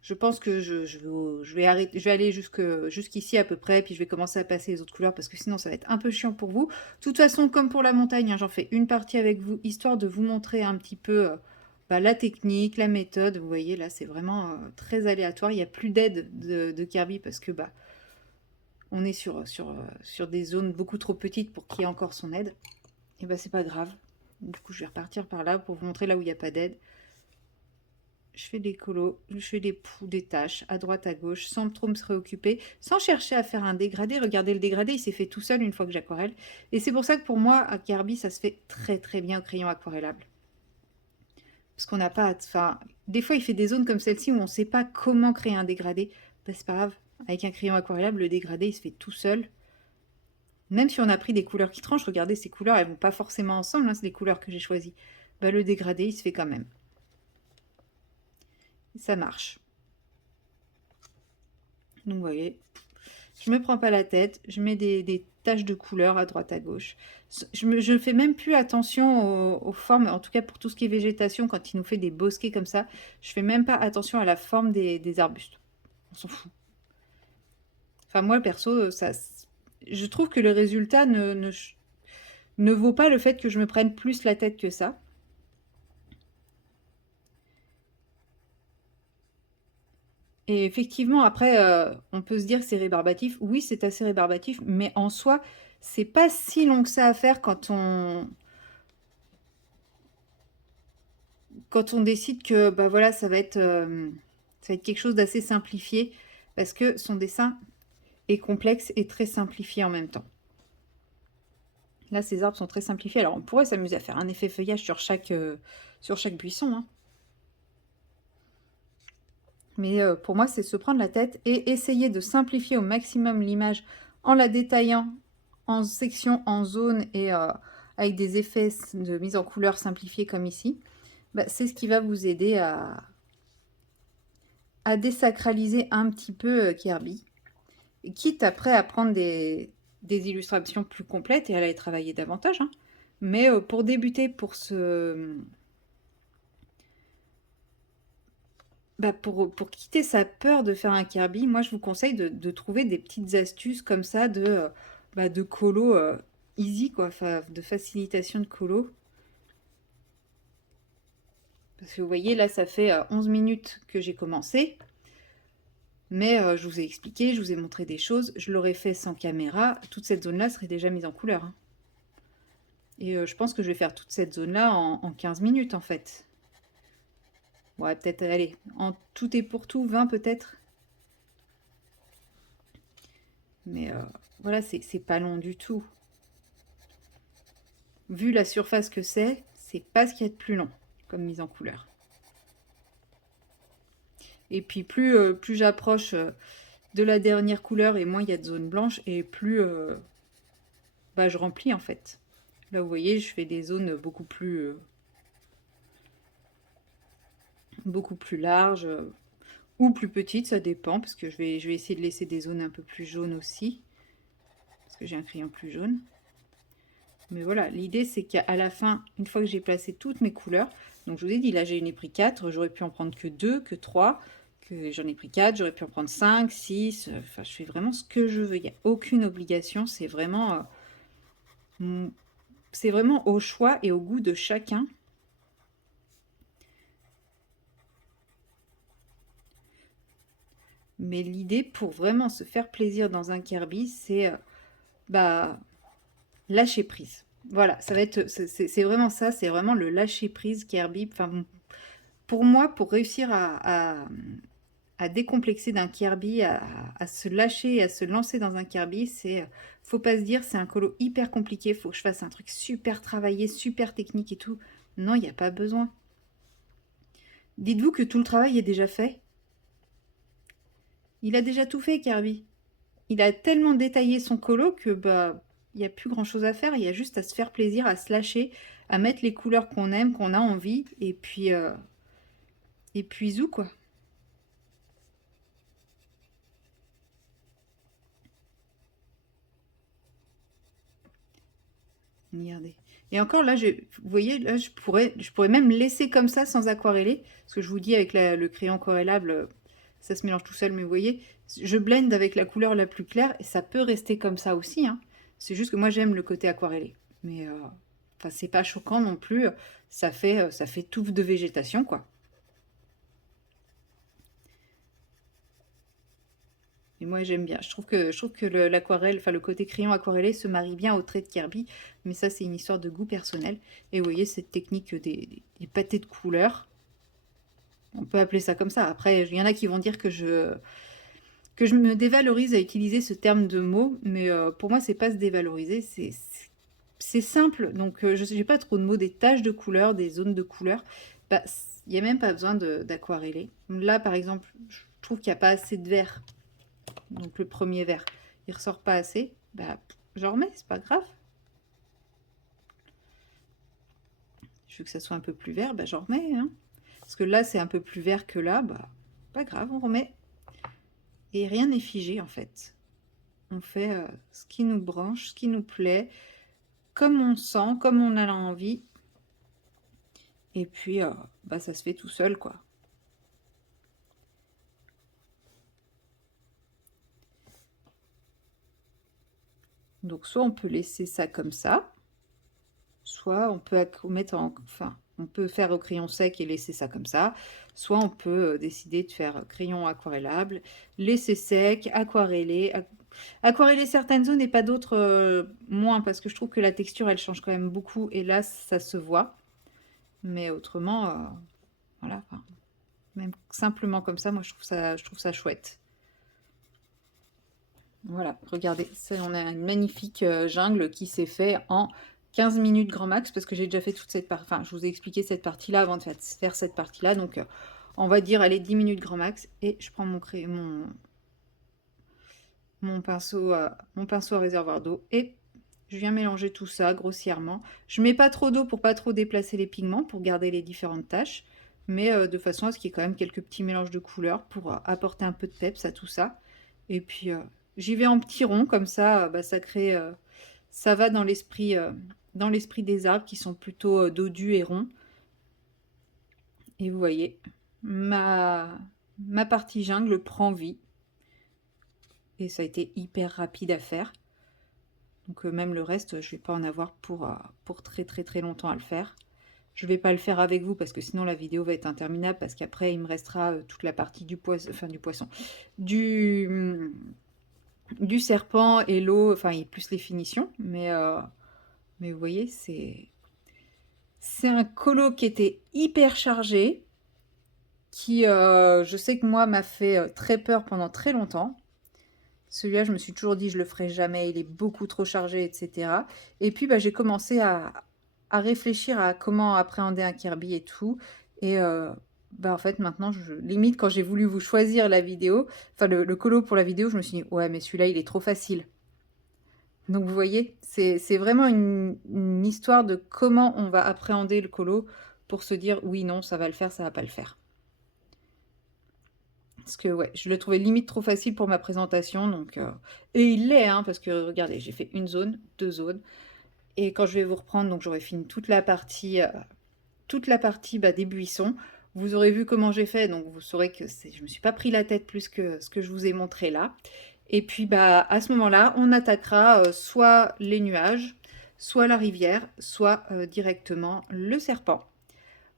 je pense que je vais arrêter, je vais aller jusqu'ici à peu près, puis je vais commencer à passer les autres couleurs, parce que sinon ça va être un peu chiant pour vous. De toute façon, comme pour la montagne, hein, j'en fais une partie avec vous, histoire de vous montrer un petit peu la technique, la méthode. Vous voyez, là, c'est vraiment très aléatoire. Il n'y a plus d'aide de Kirby, parce que on est sur des zones beaucoup trop petites pour qu'il y ait encore son aide. Et c'est pas grave. Du coup, je vais repartir par là pour vous montrer là où il n'y a pas d'aide. Je fais des colos, je fais des tâches à droite, à gauche, sans trop me préoccuper, sans chercher à faire un dégradé. Regardez, le dégradé, il s'est fait tout seul une fois que j'aquarelle. Et c'est pour ça que pour moi, à Kirby, ça se fait très très bien au crayon aquarellable. Parce qu'on n'a pas... Enfin, des fois, il fait des zones comme celle-ci où on ne sait pas comment créer un dégradé. C'est pas grave. Avec un crayon aquarellable, le dégradé, il se fait tout seul. Même si on a pris des couleurs qui tranchent, regardez, ces couleurs, elles vont pas forcément ensemble, hein, c'est les couleurs que j'ai choisies. Le dégradé, il se fait quand même. Ça marche. Donc vous voyez, je me prends pas la tête, je mets des taches de couleur à droite à gauche. Je ne fais même plus attention aux formes, en tout cas pour tout ce qui est végétation, quand il nous fait des bosquets comme ça, je fais même pas attention à la forme des arbustes. On s'en fout. Enfin moi perso, je trouve que le résultat ne vaut pas le fait que je me prenne plus la tête que ça. Et effectivement, après, on peut se dire que c'est rébarbatif. Oui, c'est assez rébarbatif, mais en soi, c'est pas si long que ça à faire quand on décide que bah voilà, ça va être quelque chose d'assez simplifié, parce que son dessin est complexe et très simplifié en même temps. Là, ces arbres sont très simplifiés. Alors, on pourrait s'amuser à faire un effet feuillage sur chaque buisson, hein. Mais pour moi, c'est se prendre la tête et essayer de simplifier au maximum l'image en la détaillant en sections, en zones et avec des effets de mise en couleur simplifiés comme ici. Bah, c'est ce qui va vous aider à désacraliser un petit peu Kirby. Et quitte après à prendre des illustrations plus complètes et à les travailler davantage, hein. Mais pour débuter, pour quitter sa peur de faire un Kirby, moi je vous conseille de trouver des petites astuces comme ça de colo easy, quoi, de facilitation de colo. Parce que vous voyez, là ça fait 11 minutes que j'ai commencé. Mais je vous ai expliqué, je vous ai montré des choses. Je l'aurais fait sans caméra. Toute cette zone-là serait déjà mise en couleur, hein. Et je pense que je vais faire toute cette zone-là en 15 minutes, en fait. Ouais, peut-être, allez, en tout et pour tout, 20 peut-être. Mais voilà, c'est pas long du tout. Vu la surface que c'est pas ce qu'il y a de plus long comme mise en couleur. Et puis plus j'approche de la dernière couleur et moins il y a de zones blanches et plus bah, je remplis en fait. Là vous voyez, je fais des zones beaucoup plus larges ou plus petites, ça dépend, parce que je vais essayer de laisser des zones un peu plus jaunes aussi, parce que j'ai un crayon plus jaune. Mais voilà, l'idée c'est qu'à la fin, une fois que j'ai placé toutes mes couleurs, donc je vous ai dit, là j'en ai pris 4, j'aurais pu en prendre que 2, que 3, que j'en ai pris 4, j'aurais pu en prendre 5, 6, enfin je fais vraiment ce que je veux, il n'y a aucune obligation, c'est vraiment au choix et au goût de chacun. Mais l'idée pour vraiment se faire plaisir dans un Kirby, c'est bah, lâcher prise. Voilà, ça va être, c'est vraiment ça, c'est vraiment le lâcher prise Kirby. Enfin, bon, pour moi, pour réussir à décomplexer d'un Kirby, à se lâcher et à se lancer dans un Kirby, faut pas se dire c'est un colo hyper compliqué, faut que je fasse un truc super travaillé, super technique et tout. Non, il n'y a pas besoin. Dites-vous que tout le travail est déjà fait. Il a déjà tout fait, Kirby. Il a tellement détaillé son colo que bah il n'y a plus grand chose à faire, il y a juste à se faire plaisir, à se lâcher, à mettre les couleurs qu'on aime, qu'on a envie, et puis zou quoi. Regardez. Et encore là, vous voyez, là je pourrais même laisser comme ça sans aquareller, parce que je vous dis avec le crayon aquarellable, ça se mélange tout seul, mais vous voyez, je blende avec la couleur la plus claire et ça peut rester comme ça aussi, hein. C'est juste que moi j'aime le côté aquarellé, mais enfin c'est pas choquant non plus, ça fait touffe de végétation quoi. Et moi j'aime bien. Je trouve que l'aquarelle, enfin le côté crayon aquarellé se marie bien au trait de Kirby, mais ça c'est une histoire de goût personnel. Et vous voyez cette technique des pâtés de couleurs, on peut appeler ça comme ça. Après, il y en a qui vont dire que je me dévalorise à utiliser ce terme de mot, mais pour moi c'est pas se dévaloriser, c'est simple. Donc je n'ai pas trop de mots, des taches de couleurs, des zones de couleurs. Bah, il n'y a même pas besoin d'aquareller. Là par exemple, je trouve qu'il n'y a pas assez de vert. Donc le premier vert, il ressort pas assez, bah j'en remets, c'est pas grave. Je veux que ça soit un peu plus vert, bah j'en remets, hein. Parce que là c'est un peu plus vert que là, bah pas grave, on remet. Et rien n'est figé en fait. On fait ce qui nous branche, ce qui nous plaît, comme on sent, comme on a envie. Et puis bah ça se fait tout seul quoi. Donc soit on peut laisser ça comme ça, soit on peut mettre enfin On peut faire au crayon sec et laisser ça comme ça. Soit on peut décider de faire crayon aquarellable, laisser sec, aquareller. Aquareller certaines zones et pas d'autres moins, parce que je trouve que la texture, elle change quand même beaucoup. Et là, ça se voit. Mais autrement, voilà. Enfin, même simplement comme ça, moi, je trouve ça chouette. Voilà, regardez, ça, on a une magnifique jungle qui s'est fait en 15 minutes grand max, parce que j'ai déjà fait toute cette partie, enfin, je vous ai expliqué cette partie-là avant de faire cette partie-là, donc on va dire, allez, 10 minutes grand max, et je prends mon pinceau à réservoir d'eau, et je viens mélanger tout ça grossièrement. Je mets pas trop d'eau pour pas trop déplacer les pigments, pour garder les différentes taches, mais de façon à ce qu'il y ait quand même quelques petits mélanges de couleurs pour apporter un peu de peps à tout ça. Et puis j'y vais en petits ronds, comme ça, bah, ça crée, ça va dans l'esprit des arbres qui sont plutôt dodus et ronds. Et vous voyez, ma partie jungle prend vie. Et ça a été hyper rapide à faire. Donc même le reste, je vais pas en avoir pour très très très longtemps à le faire. Je vais pas le faire avec vous parce que sinon la vidéo va être interminable, parce qu'après il me restera toute la partie du poisson, enfin du poisson, du serpent et l'eau, enfin et plus les finitions. Mais vous voyez, c'est un colo qui était hyper chargé, qui je sais que moi m'a fait très peur pendant très longtemps. Celui-là, je me suis toujours dit, je le ferai jamais, il est beaucoup trop chargé, etc. Et puis, bah, j'ai commencé à réfléchir à comment appréhender un Kirby et tout. Et bah, en fait, maintenant, limite, quand j'ai voulu vous choisir la vidéo, enfin le colo pour la vidéo, je me suis dit, ouais, mais celui-là, il est trop facile. Donc, vous voyez, c'est vraiment une histoire de comment on va appréhender le colo pour se dire, oui, non, ça va le faire, ça va pas le faire. Parce que ouais, je le trouvais limite trop facile pour ma présentation, donc et il l'est, hein, parce que regardez, j'ai fait une zone, 2 zones, et quand je vais vous reprendre, donc j'aurai fini toute la partie, bah, des buissons. Vous aurez vu comment j'ai fait, donc vous saurez que je me suis pas pris la tête plus que ce que je vous ai montré là. Et puis bah à ce moment-là, on attaquera soit les nuages, soit la rivière, soit directement le serpent.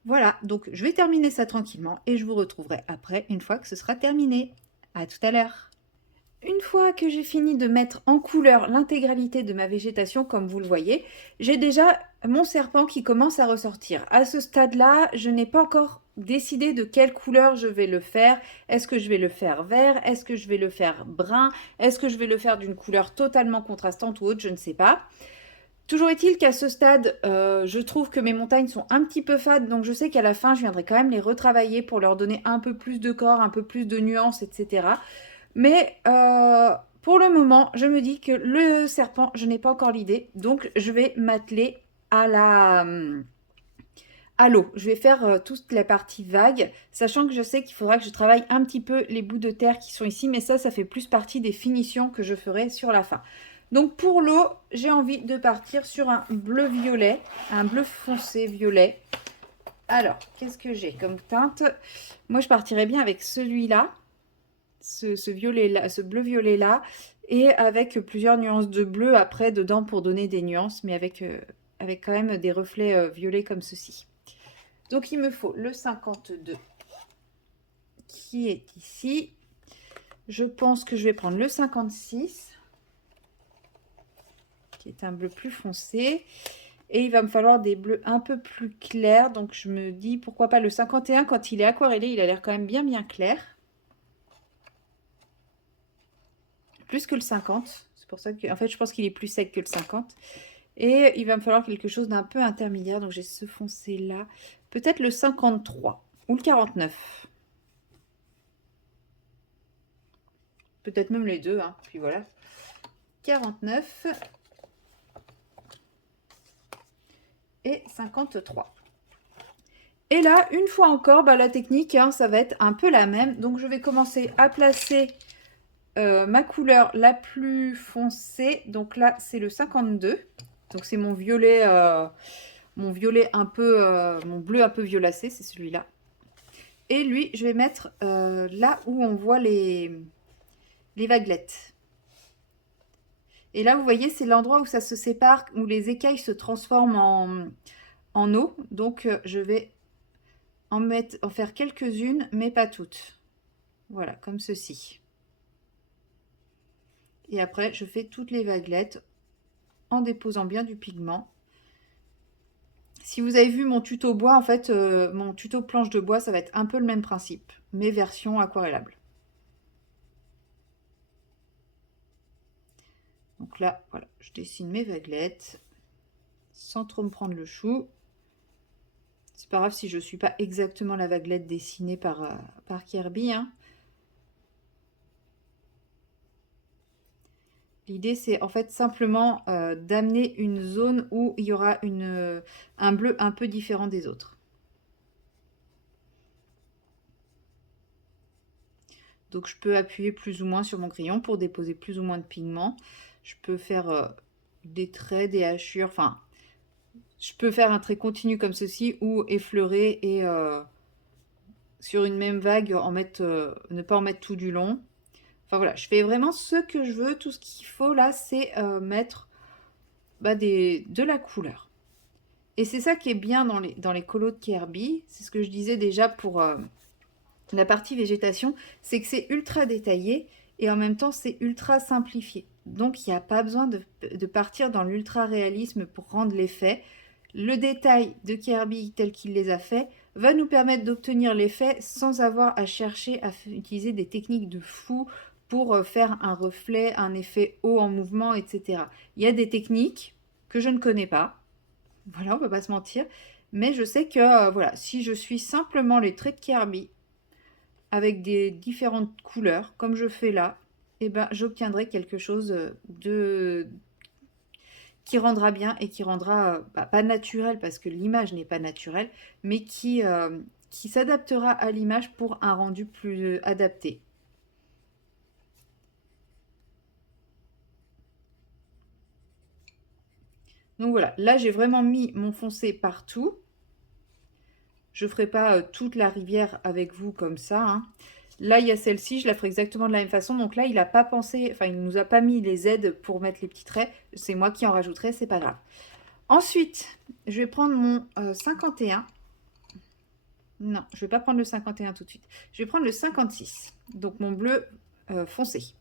Voilà, donc je vais terminer ça tranquillement et je vous retrouverai après, une fois que ce sera terminé. À tout à l'heure. Une fois que j'ai fini de mettre en couleur l'intégralité de ma végétation, comme vous le voyez, j'ai déjà mon serpent qui commence à ressortir. À ce stade-là, je n'ai pas encore décidé de quelle couleur je vais le faire. Est-ce que je vais le faire vert? Est-ce que je vais le faire brun? Est-ce que je vais le faire d'une couleur totalement contrastante ou autre? Je ne sais pas. Toujours est-il qu'à ce stade, je trouve que mes montagnes sont un petit peu fades, donc je sais qu'à la fin, je viendrai quand même les retravailler pour leur donner un peu plus de corps, un peu plus de nuances, etc. Mais pour le moment, je me dis que le serpent, je n'ai pas encore l'idée, donc je vais m'atteler à l'eau. Je vais faire toute la partie vague, sachant que je sais qu'il faudra que je travaille un petit peu les bouts de terre qui sont ici, mais ça fait plus partie des finitions que je ferai sur la fin. Donc pour l'eau, j'ai envie de partir sur un bleu-violet, un bleu foncé violet. Alors, qu'est-ce que j'ai comme teinte? Moi, je partirais bien avec celui-là, ce violet-là, ce bleu-violet-là, et avec plusieurs nuances de bleu après dedans pour donner des nuances, mais avec quand même des reflets violets comme ceci. Donc, il me faut le 52 qui est ici. Je pense que je vais prendre le 56, qui est un bleu plus foncé. Et il va me falloir des bleus un peu plus clairs. Donc, je me dis, pourquoi pas le 51, quand il est aquarellé, il a l'air quand même bien clair. Plus que le 50. C'est pour ça que, en fait, je pense qu'il est plus sec que le 50. Et il va me falloir quelque chose d'un peu intermédiaire. Donc, j'ai ce foncé là. Peut-être le 53 ou le 49. Peut-être même les deux, hein. Puis voilà. 49 et 53. Et là, une fois encore, bah, la technique, hein, ça va être un peu la même. Donc, je vais commencer à placer ma couleur la plus foncée. Donc là, c'est le 52. Donc, c'est mon violet un peu, mon bleu un peu violacé, c'est celui-là. Et lui, je vais mettre là où on voit les vaguelettes. Et là, vous voyez, c'est l'endroit où ça se sépare, où les écailles se transforment en eau. Donc, je vais en faire quelques-unes, mais pas toutes. Voilà, comme ceci. Et après, je fais toutes les vaguelettes en déposant bien du pigment. Si vous avez vu mon tuto bois, en fait, mon tuto planche de bois, ça va être un peu le même principe, mais version aquarellable. Donc là, voilà, je dessine mes vaguelettes sans trop me prendre le chou. C'est pas grave si je ne suis pas exactement la vaguelette dessinée par Kirby, hein. L'idée, c'est en fait simplement d'amener une zone où il y aura un bleu un peu différent des autres. Donc je peux appuyer plus ou moins sur mon crayon pour déposer plus ou moins de pigments. Je peux faire des traits, des hachures, enfin, je peux faire un trait continu comme ceci ou effleurer et sur une même vague ne pas en mettre tout du long. Enfin voilà, je fais vraiment ce que je veux. Tout ce qu'il faut là, c'est mettre de la couleur. Et c'est ça qui est bien dans les colos de Kirby. C'est ce que je disais déjà pour la partie végétation. C'est que c'est ultra détaillé et en même temps c'est ultra simplifié. Donc il n'y a pas besoin de partir dans l'ultra réalisme pour rendre l'effet. Le détail de Kirby tel qu'il les a fait va nous permettre d'obtenir l'effet sans avoir à chercher à utiliser des techniques de fou pour faire un reflet, un effet haut en mouvement, etc. Il y a des techniques que je ne connais pas, voilà, on va pas se mentir, mais je sais que voilà, si je suis simplement les traits de Kirby avec des différentes couleurs, comme je fais là, eh ben, j'obtiendrai quelque chose qui rendra bien et qui rendra, pas naturel parce que l'image n'est pas naturelle, mais qui s'adaptera à l'image pour un rendu plus adapté. Donc voilà, là j'ai vraiment mis mon foncé partout. Je ne ferai pas toute la rivière avec vous comme ça, hein. Là, il y a celle-ci, je la ferai exactement de la même façon. Donc là, il n'a pas pensé, enfin, il ne nous a pas mis les aides pour mettre les petits traits. C'est moi qui en rajouterai, c'est pas grave. Ensuite, je vais prendre mon 51. Non, je vais pas prendre le 51 tout de suite. Je vais prendre le 56, donc mon bleu foncé.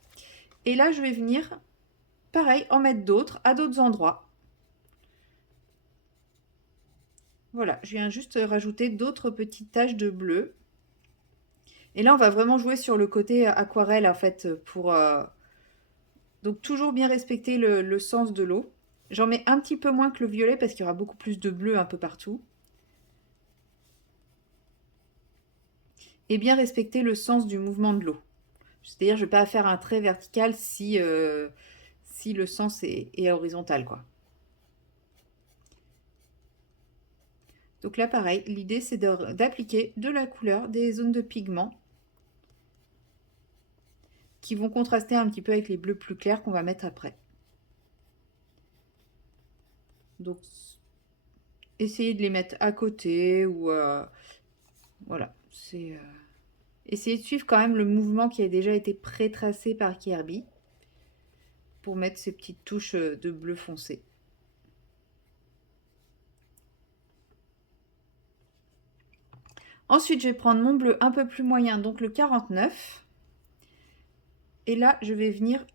Et là, je vais venir, pareil, en mettre d'autres à d'autres endroits. Voilà, je viens juste rajouter d'autres petites taches de bleu. Et là, on va vraiment jouer sur le côté aquarelle, en fait, pour... Donc, toujours bien respecter le sens de l'eau. J'en mets un petit peu moins que le violet parce qu'il y aura beaucoup plus de bleu un peu partout. Et bien respecter le sens du mouvement de l'eau. C'est-à-dire, je ne vais pas faire un trait vertical si le sens est horizontal, quoi. Donc là, pareil, l'idée, c'est d'appliquer de la couleur, des zones de pigment qui vont contraster un petit peu avec les bleus plus clairs qu'on va mettre après. Donc, essayez de les mettre à côté ou... voilà, c'est... Essayez de suivre quand même le mouvement qui a déjà été pré-tracé par Kirby pour mettre ces petites touches de bleu foncé. Ensuite, je vais prendre mon bleu un peu plus moyen, donc le 49. Et là, je vais venir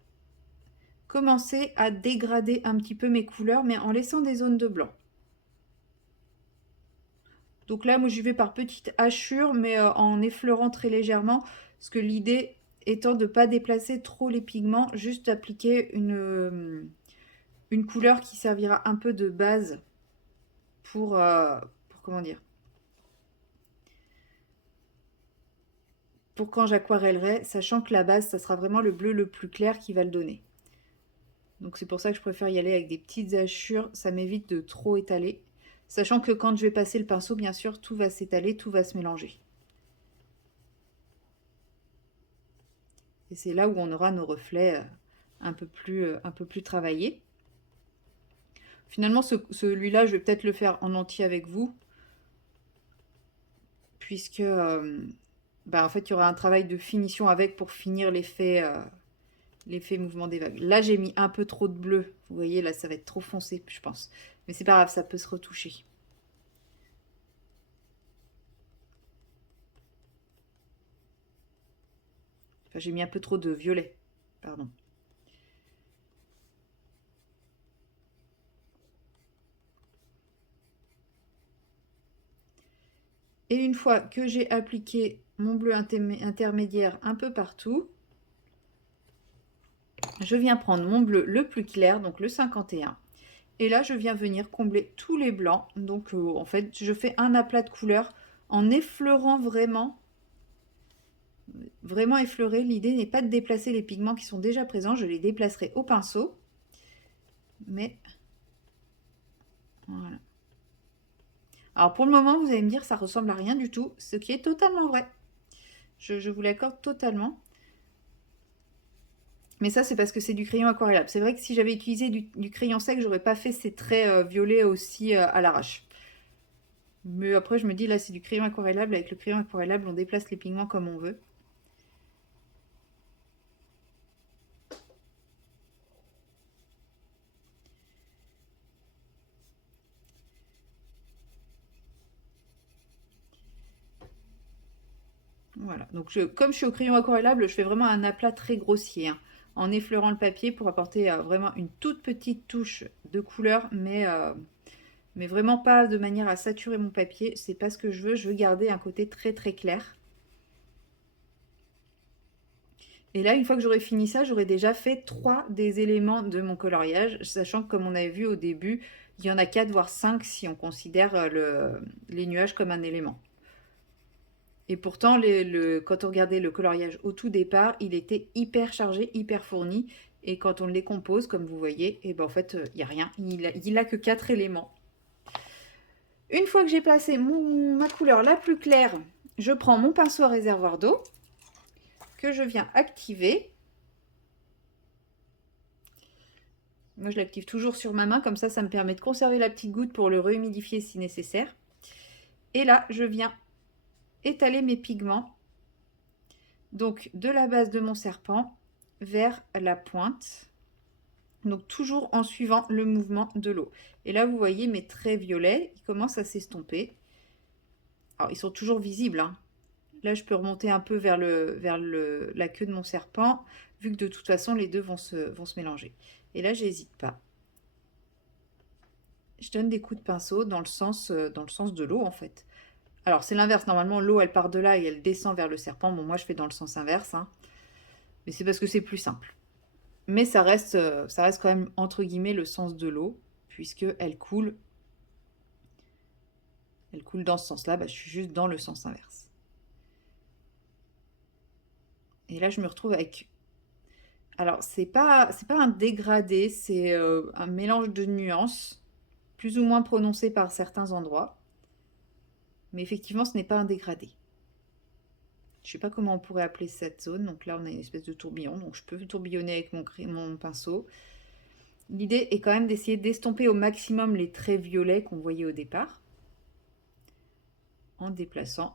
commencer à dégrader un petit peu mes couleurs, mais en laissant des zones de blanc. Donc là, moi, j'y vais par petites hachures, mais en effleurant très légèrement, parce que l'idée étant de ne pas déplacer trop les pigments, juste appliquer une couleur qui servira un peu de base pour comment dire, pour quand j'aquarellerai, sachant que la base, ça sera vraiment le bleu le plus clair qui va le donner. Donc c'est pour ça que je préfère y aller avec des petites hachures, ça m'évite de trop étaler. Sachant que quand je vais passer le pinceau, bien sûr, tout va s'étaler, tout va se mélanger. Et c'est là où on aura nos reflets un peu plus travaillés. Finalement, celui-là, je vais peut-être le faire en entier avec vous, puisque en fait, il y aura un travail de finition avec pour finir l'effet mouvement des vagues. Là, j'ai mis un peu trop de bleu. Vous voyez, là, ça va être trop foncé, je pense. Mais c'est pas grave, ça peut se retoucher. Enfin, j'ai mis un peu trop de violet, pardon. Et une fois que j'ai appliqué mon bleu intermédiaire un peu partout, je viens prendre mon bleu le plus clair, donc le 51. Et là, je viens venir combler tous les blancs. Donc, en fait, je fais un aplat de couleur en effleurant vraiment. Vraiment effleurer. L'idée n'est pas de déplacer les pigments qui sont déjà présents. Je les déplacerai au pinceau. Mais, voilà. Alors, pour le moment, vous allez me dire, ça ressemble à rien du tout. Ce qui est totalement vrai. Je vous l'accorde totalement. Mais ça, c'est parce que c'est du crayon aquarellable. C'est vrai que si j'avais utilisé du crayon sec, j'aurais pas fait ces traits violets aussi à l'arrache. Mais après, je me dis, là, c'est du crayon aquarellable. Avec le crayon aquarellable, on déplace les pigments comme on veut. Voilà. Donc, comme je suis au crayon aquarellable, je fais vraiment un aplat très grossier, hein, en effleurant le papier pour apporter vraiment une toute petite touche de couleur, mais vraiment pas de manière à saturer mon papier. C'est pas ce que je veux. Je veux garder un côté très très clair. Et là, une fois que j'aurai fini ça, j'aurai déjà fait 3 des éléments de mon coloriage, sachant que comme on avait vu au début, il y en a 4 voire 5 si on considère les nuages comme un élément. Et pourtant, quand on regardait le coloriage au tout départ, il était hyper chargé, hyper fourni. Et quand on les compose, comme vous voyez, et ben en fait, il n'y a rien. Il a que 4 éléments. Une fois que j'ai placé ma couleur la plus claire, je prends mon pinceau à réservoir d'eau que je viens activer. Moi, je l'active toujours sur ma main, comme ça me permet de conserver la petite goutte pour le rehumidifier si nécessaire. Et là, je viens étaler mes pigments, donc de la base de mon serpent vers la pointe. Donc toujours en suivant le mouvement de l'eau. Et là, vous voyez mes traits violets, ils commencent à s'estomper. Alors, ils sont toujours visibles, hein. Là, je peux remonter un peu vers la queue de mon serpent, vu que de toute façon, les deux vont se mélanger. Et là, j'hésite pas. Je donne des coups de pinceau dans le sens de l'eau, en fait. Alors, c'est l'inverse. Normalement, l'eau, elle part de là et elle descend vers le serpent. Bon, moi, je fais dans le sens inverse, hein. Mais c'est parce que c'est plus simple. Mais ça reste quand même, entre guillemets, le sens de l'eau, puisqu'elle coule. Elle coule dans ce sens-là. Bah, je suis juste dans le sens inverse. Et là, je me retrouve avec... Alors, c'est pas un dégradé, c'est un mélange de nuances, plus ou moins prononcé par certains endroits. Mais effectivement, ce n'est pas un dégradé. Je ne sais pas comment on pourrait appeler cette zone. Donc là, on a une espèce de tourbillon. Donc je peux tourbillonner avec mon pinceau. L'idée est quand même d'essayer d'estomper au maximum les traits violets qu'on voyait au départ. En déplaçant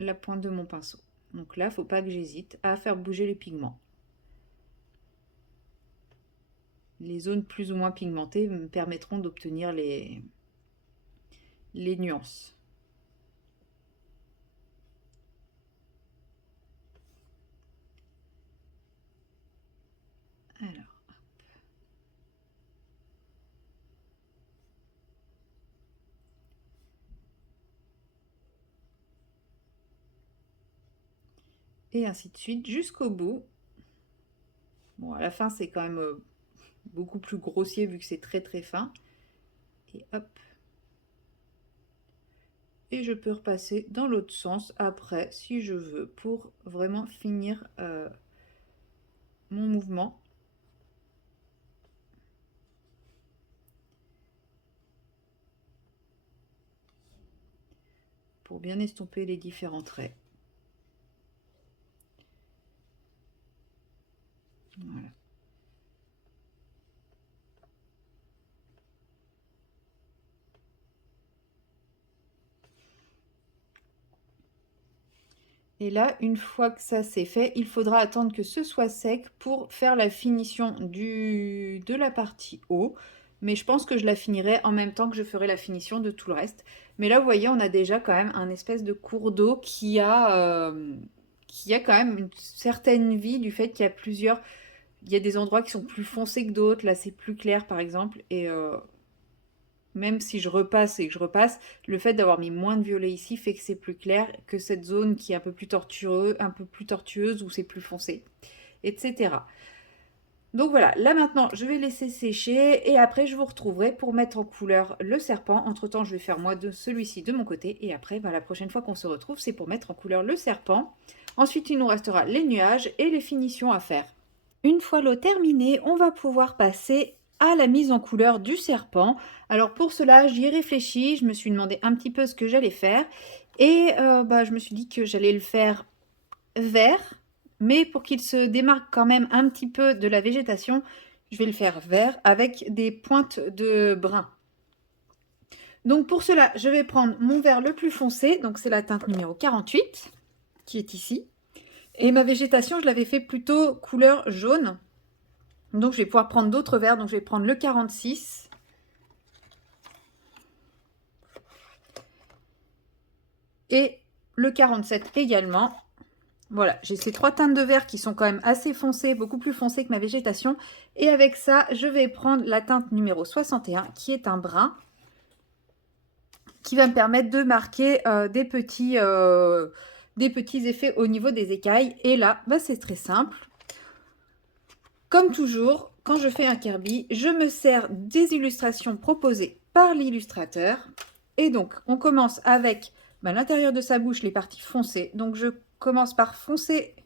la pointe de mon pinceau. Donc là, il ne faut pas que j'hésite à faire bouger les pigments. Les zones plus ou moins pigmentées me permettront d'obtenir les nuances. Alors, et ainsi de suite jusqu'au bout. Bon, à la fin, c'est quand même beaucoup plus grossier vu que c'est très très fin. Et hop. Et je peux repasser dans l'autre sens après si je veux pour vraiment finir mon mouvement. Pour bien estomper les différents traits. Voilà. Et là, une fois que ça c'est fait, il faudra attendre que ce soit sec pour faire la finition de la partie haut. Mais je pense que je la finirai en même temps que je ferai la finition de tout le reste. Mais là, vous voyez, on a déjà quand même un espèce de cours d'eau qui a qu'il y a quand même une certaine vie du fait qu'il y a plusieurs... Il y a des endroits qui sont plus foncés que d'autres. Là, c'est plus clair, par exemple. Et même si je repasse et que je repasse, le fait d'avoir mis moins de violet ici fait que c'est plus clair que cette zone qui est un peu plus tortueuse où c'est plus foncé, etc. Donc voilà, là maintenant, je vais laisser sécher et après, je vous retrouverai pour mettre en couleur le serpent. Entre-temps, je vais faire moi de celui-ci de mon côté et après, bah, la prochaine fois qu'on se retrouve, c'est pour mettre en couleur le serpent. Ensuite, il nous restera les nuages et les finitions à faire. Une fois l'eau terminée, on va pouvoir passer à la mise en couleur du serpent. Alors pour cela, j'y ai réfléchi, je me suis demandé un petit peu ce que j'allais faire et bah, je me suis dit que j'allais le faire vert, mais pour qu'il se démarque quand même un petit peu de la végétation, je vais le faire vert avec des pointes de brun. Donc pour cela, je vais prendre mon vert le plus foncé, donc c'est la teinte numéro 48 qui est ici. Et ma végétation, je l'avais fait plutôt couleur jaune. Donc je vais pouvoir prendre d'autres verts, donc je vais prendre le 46. Et le 47 également. Voilà, j'ai ces trois teintes de vert qui sont quand même assez foncées, beaucoup plus foncées que ma végétation. Et avec ça, je vais prendre la teinte numéro 61, qui est un brun, qui va me permettre de marquer des petits effets au niveau des écailles. Et là, bah, c'est très simple. Comme toujours, quand je fais un Kirby, je me sers des illustrations proposées par l'illustrateur. Et donc, on commence avec l'intérieur de sa bouche, les parties foncées. Donc, je commence par foncer,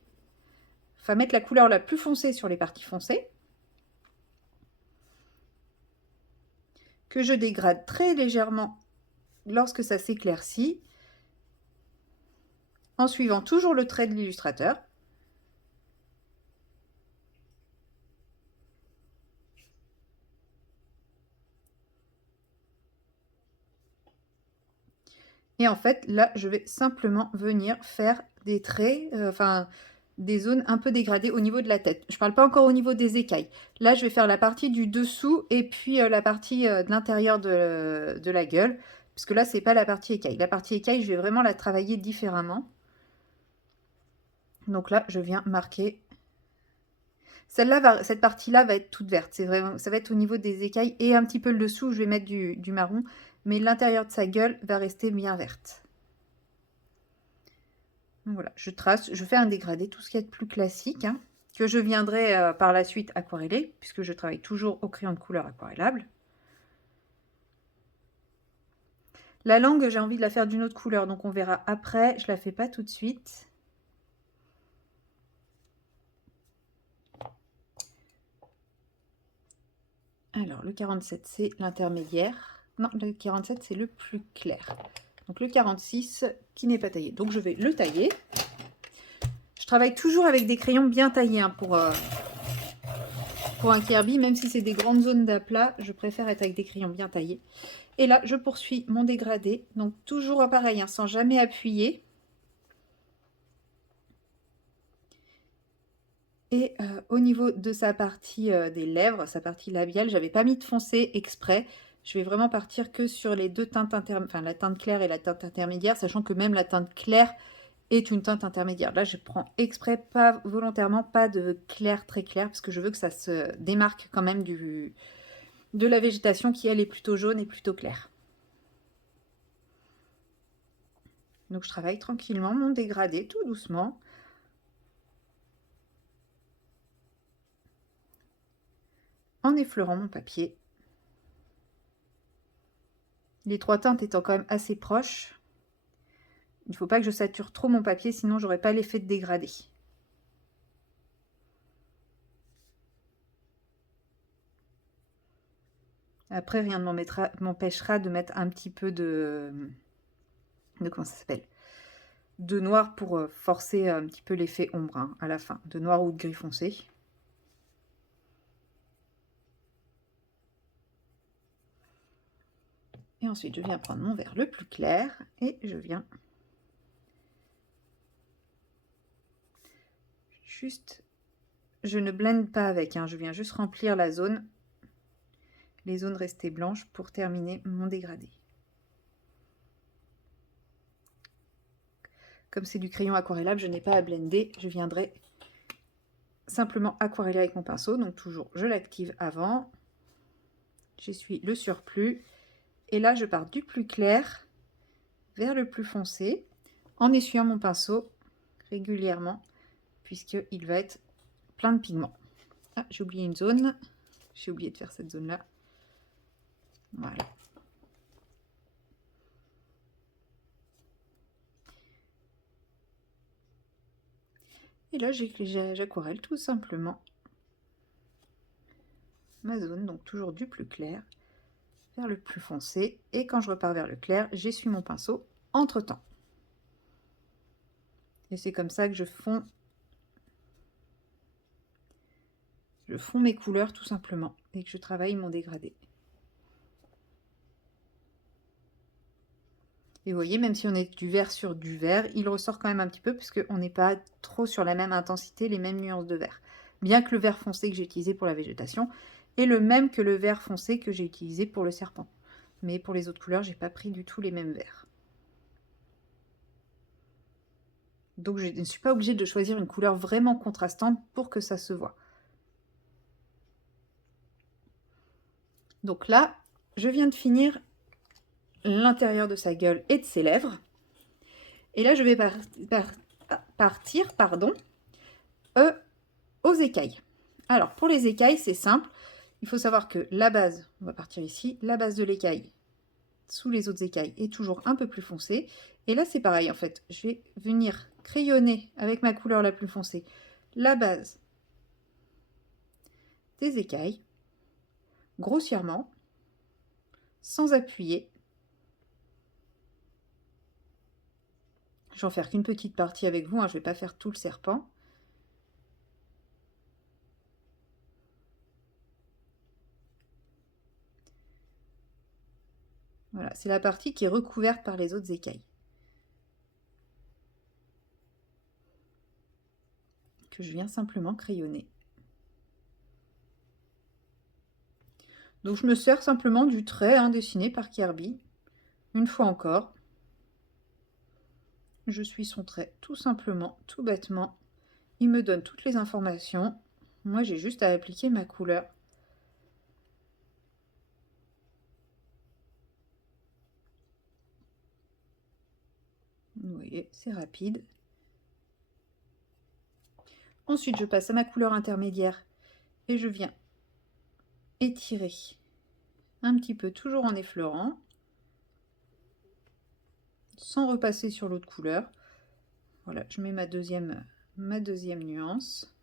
enfin mettre la couleur la plus foncée sur les parties foncées, que je dégrade très légèrement lorsque ça s'éclaircit, en suivant toujours le trait de l'illustrateur. Et en fait, là, je vais simplement venir faire des traits, des zones un peu dégradées au niveau de la tête. Je ne parle pas encore au niveau des écailles. Là, je vais faire la partie du dessous et puis la partie de l'intérieur de la gueule. Puisque là, c'est pas la partie écaille. La partie écaille, je vais vraiment la travailler différemment. Donc là, je viens marquer. Cette partie-là va être toute verte. Ça va être au niveau des écailles et un petit peu le dessous, je vais mettre du marron. Mais l'intérieur de sa gueule va rester bien verte. Donc voilà, je trace, je fais un dégradé, tout ce qui est plus classique, hein, que je viendrai par la suite aquareller, puisque je travaille toujours au crayon de couleur aquarellable. La langue, j'ai envie de la faire d'une autre couleur, donc on verra après, je la fais pas tout de suite. Alors, le 47, c'est l'intermédiaire. Non, le 47, c'est le plus clair. Donc le 46, qui n'est pas taillé. Donc je vais le tailler. Je travaille toujours avec des crayons bien taillés hein, pour un Kirby, même si c'est des grandes zones d'aplat, je préfère être avec des crayons bien taillés. Et là, je poursuis mon dégradé. Donc toujours pareil, hein, sans jamais appuyer. Et au niveau de sa partie des lèvres, sa partie labiale, j'avais pas mis de foncé exprès. Je vais vraiment partir que sur les deux teintes enfin la teinte claire et la teinte intermédiaire, sachant que même la teinte claire est une teinte intermédiaire. Là, je prends exprès, pas volontairement, pas de clair très clair, parce que je veux que ça se démarque quand même de la végétation qui, elle, est plutôt jaune et plutôt claire. Donc, je travaille tranquillement mon dégradé, tout doucement. En effleurant mon papier. Les trois teintes étant quand même assez proches, il ne faut pas que je sature trop mon papier, sinon j'aurai pas l'effet de dégradé. Après, rien ne m'empêchera de mettre un petit peu de comment ça s'appelle, de noir pour forcer un petit peu l'effet ombre hein, à la fin, de noir ou de gris foncé. Et ensuite, je viens prendre mon vert le plus clair et je viens juste, je ne blende pas avec, hein, je viens juste remplir la zone, les zones restées blanches pour terminer mon dégradé. Comme c'est du crayon aquarellable, je n'ai pas à blender. Je viendrai simplement aquareller avec mon pinceau. Donc toujours, je l'active avant. J'essuie le surplus. Et là, je pars du plus clair vers le plus foncé en essuyant mon pinceau régulièrement puisqu'il va être plein de pigments. Ah, j'ai oublié une zone. J'ai oublié de faire cette zone-là. Voilà. Et là, j'aquarelle tout simplement ma zone, donc toujours du plus clair vers le plus foncé. Et quand je repars vers le clair, j'essuie mon pinceau entre-temps. Et c'est comme ça que je fonds mes couleurs tout simplement et que je travaille mon dégradé. Et vous voyez, même si on est du vert sur du vert, il ressort quand même un petit peu parce qu'on n'est pas trop sur la même intensité, les mêmes nuances de vert. Bien que le vert foncé que j'ai utilisé pour la végétation est le même que le vert foncé que j'ai utilisé pour le serpent. Mais pour les autres couleurs, j'ai pas pris du tout les mêmes verts. Donc je ne suis pas obligée de choisir une couleur vraiment contrastante pour que ça se voit. Donc là, je viens de finir l'intérieur de sa gueule et de ses lèvres. Et là, je vais partir aux écailles. Alors, pour les écailles, c'est simple. Il faut savoir que la base, on va partir ici, la base de l'écaille sous les autres écailles est toujours un peu plus foncée. Et là, c'est pareil, en fait. Je vais venir crayonner avec ma couleur la plus foncée la base des écailles, grossièrement, sans appuyer. Je vais en faire qu'une petite partie avec vous, hein, je ne vais pas faire tout le serpent. Voilà, c'est la partie qui est recouverte par les autres écailles. Que je viens simplement crayonner. Donc je me sers simplement du trait dessiné par Kirby. Une fois encore. Je suis son trait tout simplement, tout bêtement. Il me donne toutes les informations. Moi, j'ai juste à appliquer ma couleur. Vous voyez, c'est rapide. Ensuite, je passe à ma couleur intermédiaire et je viens étirer un petit peu, toujours en effleurant, sans repasser sur l'autre couleur. Voilà, je mets ma deuxième nuance.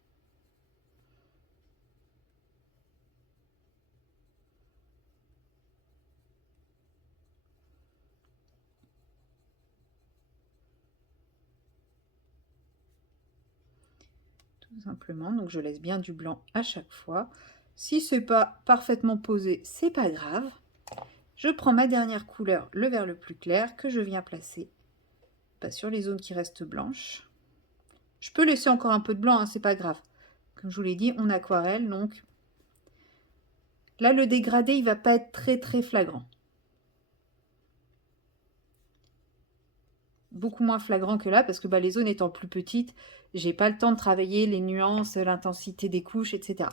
Tout simplement, donc je laisse bien du blanc à chaque fois. Si c'est pas parfaitement posé, c'est pas grave. Je prends ma dernière couleur, le vert le plus clair, que je viens placer sur les zones qui restent blanches. Je peux laisser encore un peu de blanc, c'est pas grave. Comme je vous l'ai dit, on aquarelle, donc là le dégradé il va pas être très flagrant. Beaucoup moins flagrant que là parce que les zones étant plus petites, j'ai pas le temps de travailler les nuances, l'intensité des couches, etc.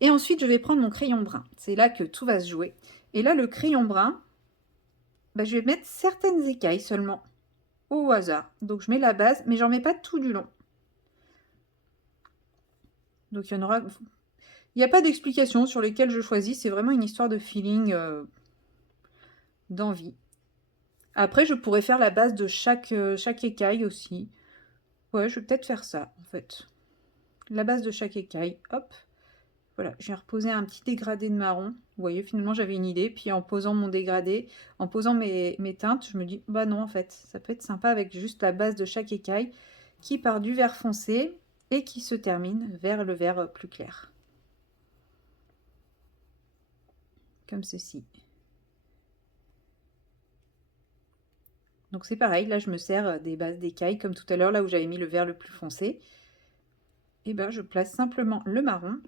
Et ensuite je vais prendre mon crayon brun. C'est là que tout va se jouer. Et là le crayon brun, je vais mettre certaines écailles seulement au hasard. Donc je mets la base, mais j'en mets pas tout du long. Donc il y en aura. Il n'y a pas d'explication sur lesquelles je choisis, c'est vraiment une histoire de feeling, d'envie. Après, je pourrais faire la base de chaque écaille aussi. Ouais, je vais peut-être faire ça, en fait. La base de chaque écaille, hop. Voilà, j'ai reposé un petit dégradé de marron. Vous voyez, finalement, j'avais une idée. Puis en posant mon dégradé, en posant mes teintes, je me dis, bah non, en fait, ça peut être sympa avec juste la base de chaque écaille qui part du vert foncé et qui se termine vers le vert plus clair. Comme ceci. Donc c'est pareil, là je me sers des bases d'écailles comme tout à l'heure, là où j'avais mis le vert le plus foncé. Et je place simplement le marron.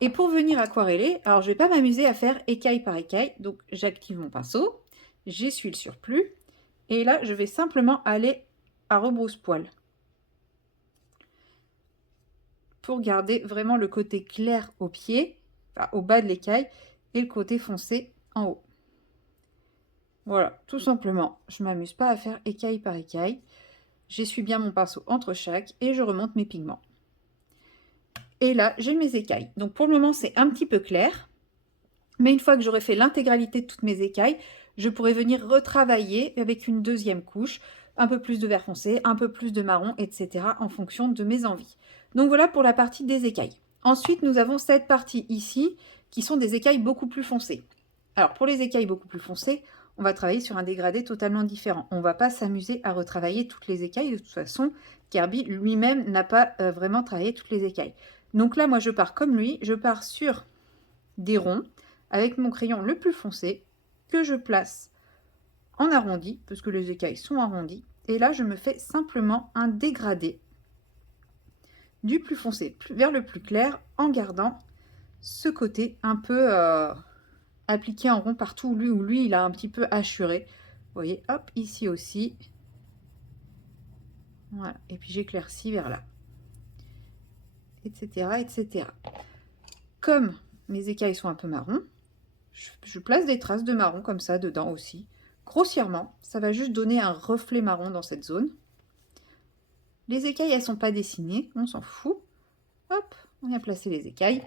Et pour venir aquareller, alors je ne vais pas m'amuser à faire écaille par écaille, donc j'active mon pinceau, j'essuie le surplus, et là je vais simplement aller à rebrousse-poil. Pour garder vraiment le côté clair au pied, enfin, au bas de l'écaille, et le côté foncé en haut. Voilà, tout simplement. Je ne m'amuse pas à faire écaille par écaille. J'essuie bien mon pinceau entre chaque et je remonte mes pigments. Et là, j'ai mes écailles. Donc pour le moment, c'est un petit peu clair. Mais une fois que j'aurai fait l'intégralité de toutes mes écailles, je pourrai venir retravailler avec une deuxième couche, un peu plus de vert foncé, un peu plus de marron, etc. en fonction de mes envies. Donc voilà pour la partie des écailles. Ensuite, nous avons cette partie ici qui sont des écailles beaucoup plus foncées. Alors pour les écailles beaucoup plus foncées, on va travailler sur un dégradé totalement différent. On ne va pas s'amuser à retravailler toutes les écailles. De toute façon, Kirby lui-même n'a pas vraiment travaillé toutes les écailles. Donc là, moi, je pars comme lui. Je pars sur des ronds avec mon crayon le plus foncé que je place en arrondi, parce que les écailles sont arrondies. Et là, je me fais simplement un dégradé du plus foncé vers le plus clair en gardant ce côté un peu appliqué en rond partout où lui, il a un petit peu hachuré. Vous voyez, hop, ici aussi. Voilà, et puis j'éclaircis vers là. Etc., etc. Comme mes écailles sont un peu marron, je place des traces de marron comme ça dedans aussi. Grossièrement, ça va juste donner un reflet marron dans cette zone. Les écailles, elles ne sont pas dessinées, on s'en fout. Hop, on vient placer les écailles.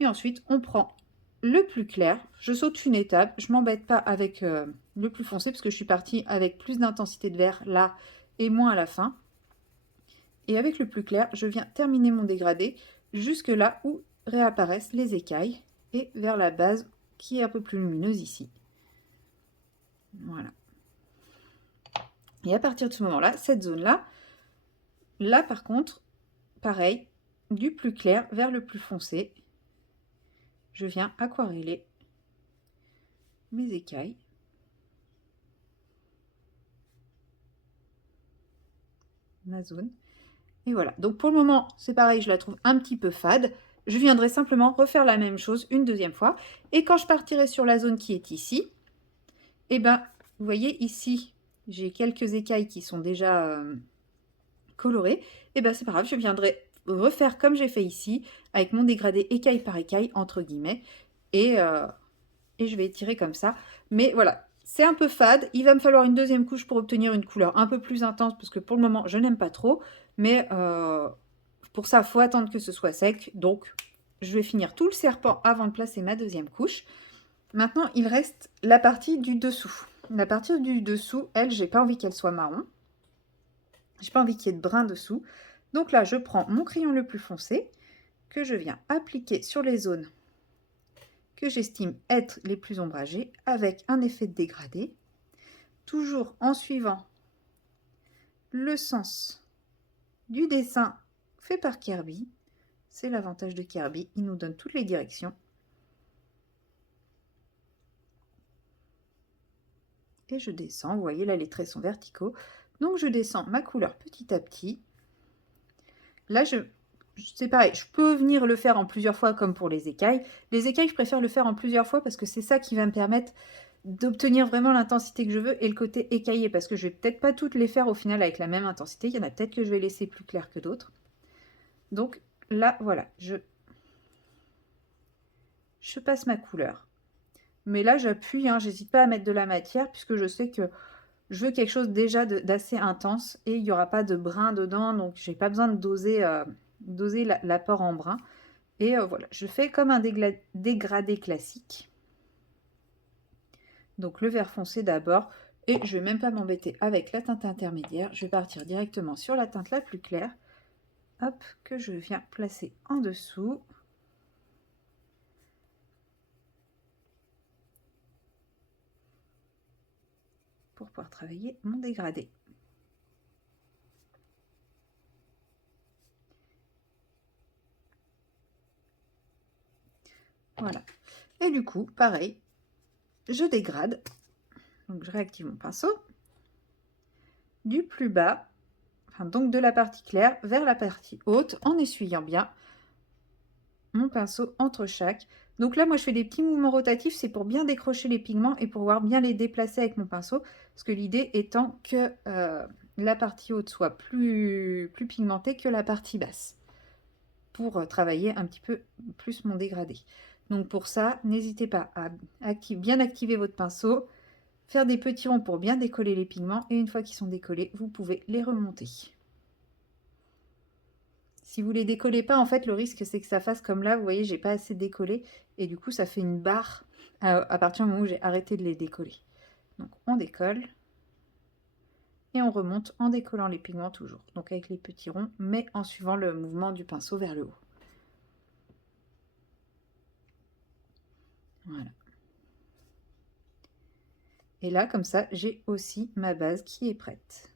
Et ensuite, on prend le plus clair. Je saute une étape, je ne m'embête pas avec le plus foncé parce que je suis partie avec plus d'intensité de vert là et moins à la fin. Et avec le plus clair, je viens terminer mon dégradé jusque là où réapparaissent les écailles et vers la base qui est un peu plus lumineuse ici. Voilà. Et à partir de ce moment-là, cette zone-là, là par contre, pareil, du plus clair vers le plus foncé, je viens aquareller mes écailles. Ma zone. Et voilà. Donc pour le moment, c'est pareil, je la trouve un petit peu fade. Je viendrai simplement refaire la même chose une deuxième fois. Et quand je partirai sur la zone qui est ici, et ben, vous voyez ici, j'ai quelques écailles qui sont déjà colorées. Et ben c'est pas grave, je viendrai refaire comme j'ai fait ici, avec mon dégradé écaille par écaille, entre guillemets. Et je vais étirer comme ça. Mais voilà, c'est un peu fade. Il va me falloir une deuxième couche pour obtenir une couleur un peu plus intense, parce que pour le moment, je n'aime pas trop. Mais pour ça, il faut attendre que ce soit sec. Donc, je vais finir tout le serpent avant de placer ma deuxième couche. Maintenant, il reste la partie du dessous. La partie du dessous, elle, j'ai pas envie qu'elle soit marron. J'ai pas envie qu'il y ait de brun dessous. Donc là, je prends mon crayon le plus foncé, que je viens appliquer sur les zones que j'estime être les plus ombragées, avec un effet de dégradé, toujours en suivant le sens du dessin fait par Kirby. C'est l'avantage de Kirby, il nous donne toutes les directions. Et je descends, vous voyez là les traits sont verticaux, donc je descends ma couleur petit à petit. Là c'est pareil, je peux venir le faire en plusieurs fois comme pour les écailles. Les écailles, je préfère le faire en plusieurs fois parce que c'est ça qui va me permettre d'obtenir vraiment l'intensité que je veux et le côté écaillé, parce que je vais peut-être pas toutes les faire au final avec la même intensité. Il y en a peut-être que je vais laisser plus clair que d'autres. Donc là, voilà, je passe ma couleur. Mais là, j'appuie, hein, j'hésite pas à mettre de la matière puisque je sais que je veux quelque chose déjà d'assez intense et il n'y aura pas de brun dedans, donc j'ai pas besoin de doser l'apport en brun. Et voilà, je fais comme un dégradé classique. Donc le vert foncé d'abord, et je vais même pas m'embêter avec la teinte intermédiaire, je vais partir directement sur la teinte la plus claire, hop, que je viens placer en dessous. Pour pouvoir travailler mon dégradé. Voilà. Et du coup, pareil, je dégrade. Donc je réactive mon pinceau. Du plus bas, enfin donc de la partie claire vers la partie haute, en essuyant bien mon pinceau entre chaque. Donc là, moi, je fais des petits mouvements rotatifs, c'est pour bien décrocher les pigments et pour pouvoir bien les déplacer avec mon pinceau. Parce que l'idée étant que la partie haute soit plus pigmentée que la partie basse, pour travailler un petit peu plus mon dégradé. Donc pour ça, n'hésitez pas à bien activer votre pinceau, faire des petits ronds pour bien décoller les pigments, et une fois qu'ils sont décollés, vous pouvez les remonter. Si vous les décollez pas, en fait, le risque c'est que ça fasse comme là, vous voyez, j'ai pas assez décollé, et du coup ça fait une barre à partir du moment où j'ai arrêté de les décoller. Donc on décolle, et on remonte en décollant les pigments toujours, donc avec les petits ronds, mais en suivant le mouvement du pinceau vers le haut. Voilà. Et là, comme ça, j'ai aussi ma base qui est prête.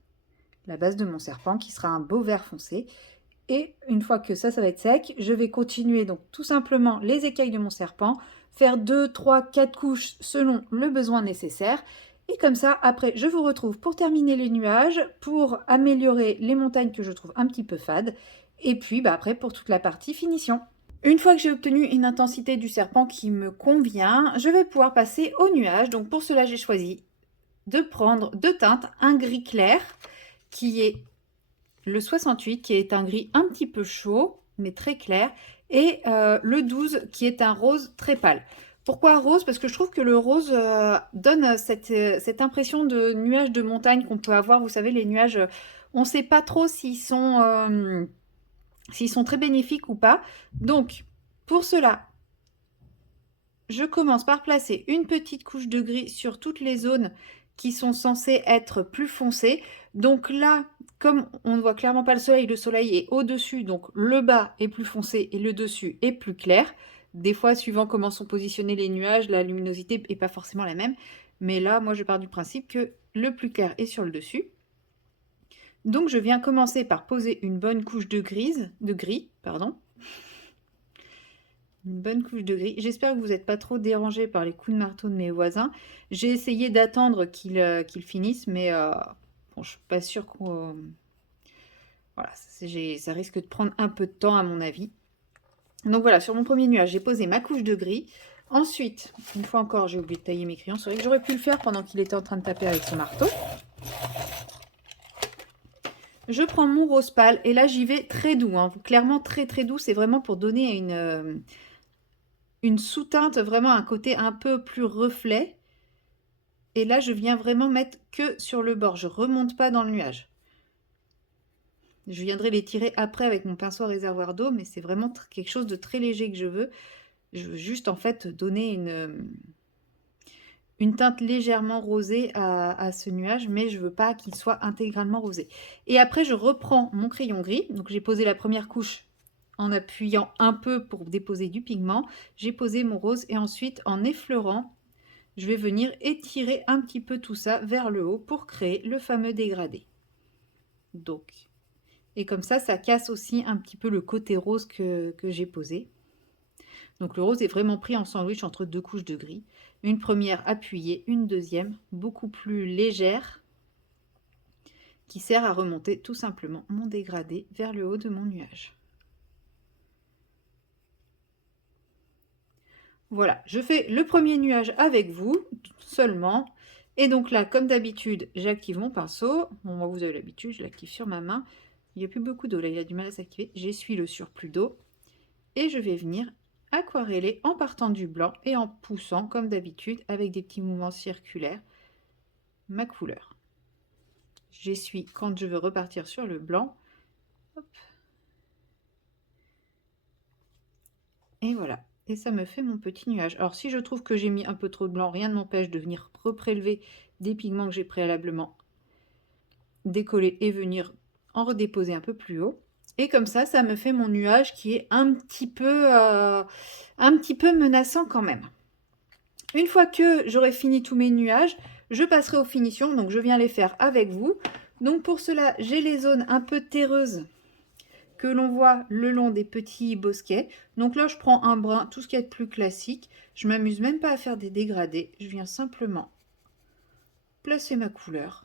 La base de mon serpent qui sera un beau vert foncé. Et une fois que ça va être sec, je vais continuer donc tout simplement les écailles de mon serpent, faire 2, 3, 4 couches selon le besoin nécessaire. Et comme ça, après, je vous retrouve pour terminer les nuages, pour améliorer les montagnes que je trouve un petit peu fades. Et puis après, pour toute la partie finition. Une fois que j'ai obtenu une intensité du serpent qui me convient, je vais pouvoir passer aux nuages. Donc pour cela, j'ai choisi de prendre deux teintes, un gris clair qui est le 68 qui est un gris un petit peu chaud mais très clair, et le 12 qui est un rose très pâle. Pourquoi rose? Parce que je trouve que le rose donne cette impression de nuages de montagne qu'on peut avoir. Vous savez, les nuages, on ne sait pas trop s'ils sont très bénéfiques ou pas. Donc, pour cela, je commence par placer une petite couche de gris sur toutes les zones qui sont censées être plus foncées. Donc là, comme on ne voit clairement pas le soleil est au-dessus, donc le bas est plus foncé et le dessus est plus clair. Des fois, suivant comment sont positionnés les nuages, la luminosité n'est pas forcément la même. Mais là, moi, je pars du principe que le plus clair est sur le dessus. Donc, je viens commencer par poser une bonne couche de gris, pardon. Une bonne couche de gris. J'espère que vous n'êtes pas trop dérangés par les coups de marteau de mes voisins. J'ai essayé d'attendre qu'ils finissent, mais bon, je suis pas sûre qu'on... Voilà, ça risque de prendre un peu de temps à mon avis. Donc voilà, sur mon premier nuage, j'ai posé ma couche de gris. Ensuite, une fois encore, j'ai oublié de tailler mes crayons. C'est vrai que j'aurais pu le faire pendant qu'il était en train de taper avec son marteau. Je prends mon rose pâle et là, j'y vais très doux. Hein. Clairement, très très doux. C'est vraiment pour donner une sous-teinte, vraiment un côté un peu plus reflet. Et là, je viens vraiment mettre que sur le bord. Je ne remonte pas dans le nuage. Je viendrai les tirer après avec mon pinceau à réservoir d'eau, mais c'est vraiment quelque chose de très léger que je veux. Je veux juste en fait donner une teinte légèrement rosée à ce nuage, mais je ne veux pas qu'il soit intégralement rosé. Et après, je reprends mon crayon gris. Donc j'ai posé la première couche en appuyant un peu pour déposer du pigment. J'ai posé mon rose et ensuite en effleurant, je vais venir étirer un petit peu tout ça vers le haut pour créer le fameux dégradé. Donc, et comme ça casse aussi un petit peu le côté rose que j'ai posé. Donc le rose est vraiment pris en sandwich entre deux couches de gris. Une première appuyée, une deuxième beaucoup plus légère qui sert à remonter tout simplement mon dégradé vers le haut de mon nuage. Voilà, je fais le premier nuage avec vous seulement. Et donc là, comme d'habitude, j'active mon pinceau. Bon, moi, vous avez l'habitude, je l'active sur ma main. Il n'y a plus beaucoup d'eau, là, il a du mal à s'activer. J'essuie le surplus d'eau. Et je vais venir aquareller en partant du blanc et en poussant, comme d'habitude, avec des petits mouvements circulaires, ma couleur. J'essuie quand je veux repartir sur le blanc. Hop. Et voilà. Et ça me fait mon petit nuage. Alors si je trouve que j'ai mis un peu trop de blanc, rien ne m'empêche de venir reprélever des pigments que j'ai préalablement décollés et venir en redéposer un peu plus haut. Et comme ça me fait mon nuage qui est un petit peu menaçant quand même. Une fois que j'aurai fini tous mes nuages, je passerai aux finitions. Donc je viens les faire avec vous. Donc pour cela, j'ai les zones un peu terreuses que l'on voit le long des petits bosquets. Donc là, je prends un brun, tout ce qui est plus classique. Je m'amuse même pas à faire des dégradés. Je viens simplement placer ma couleur,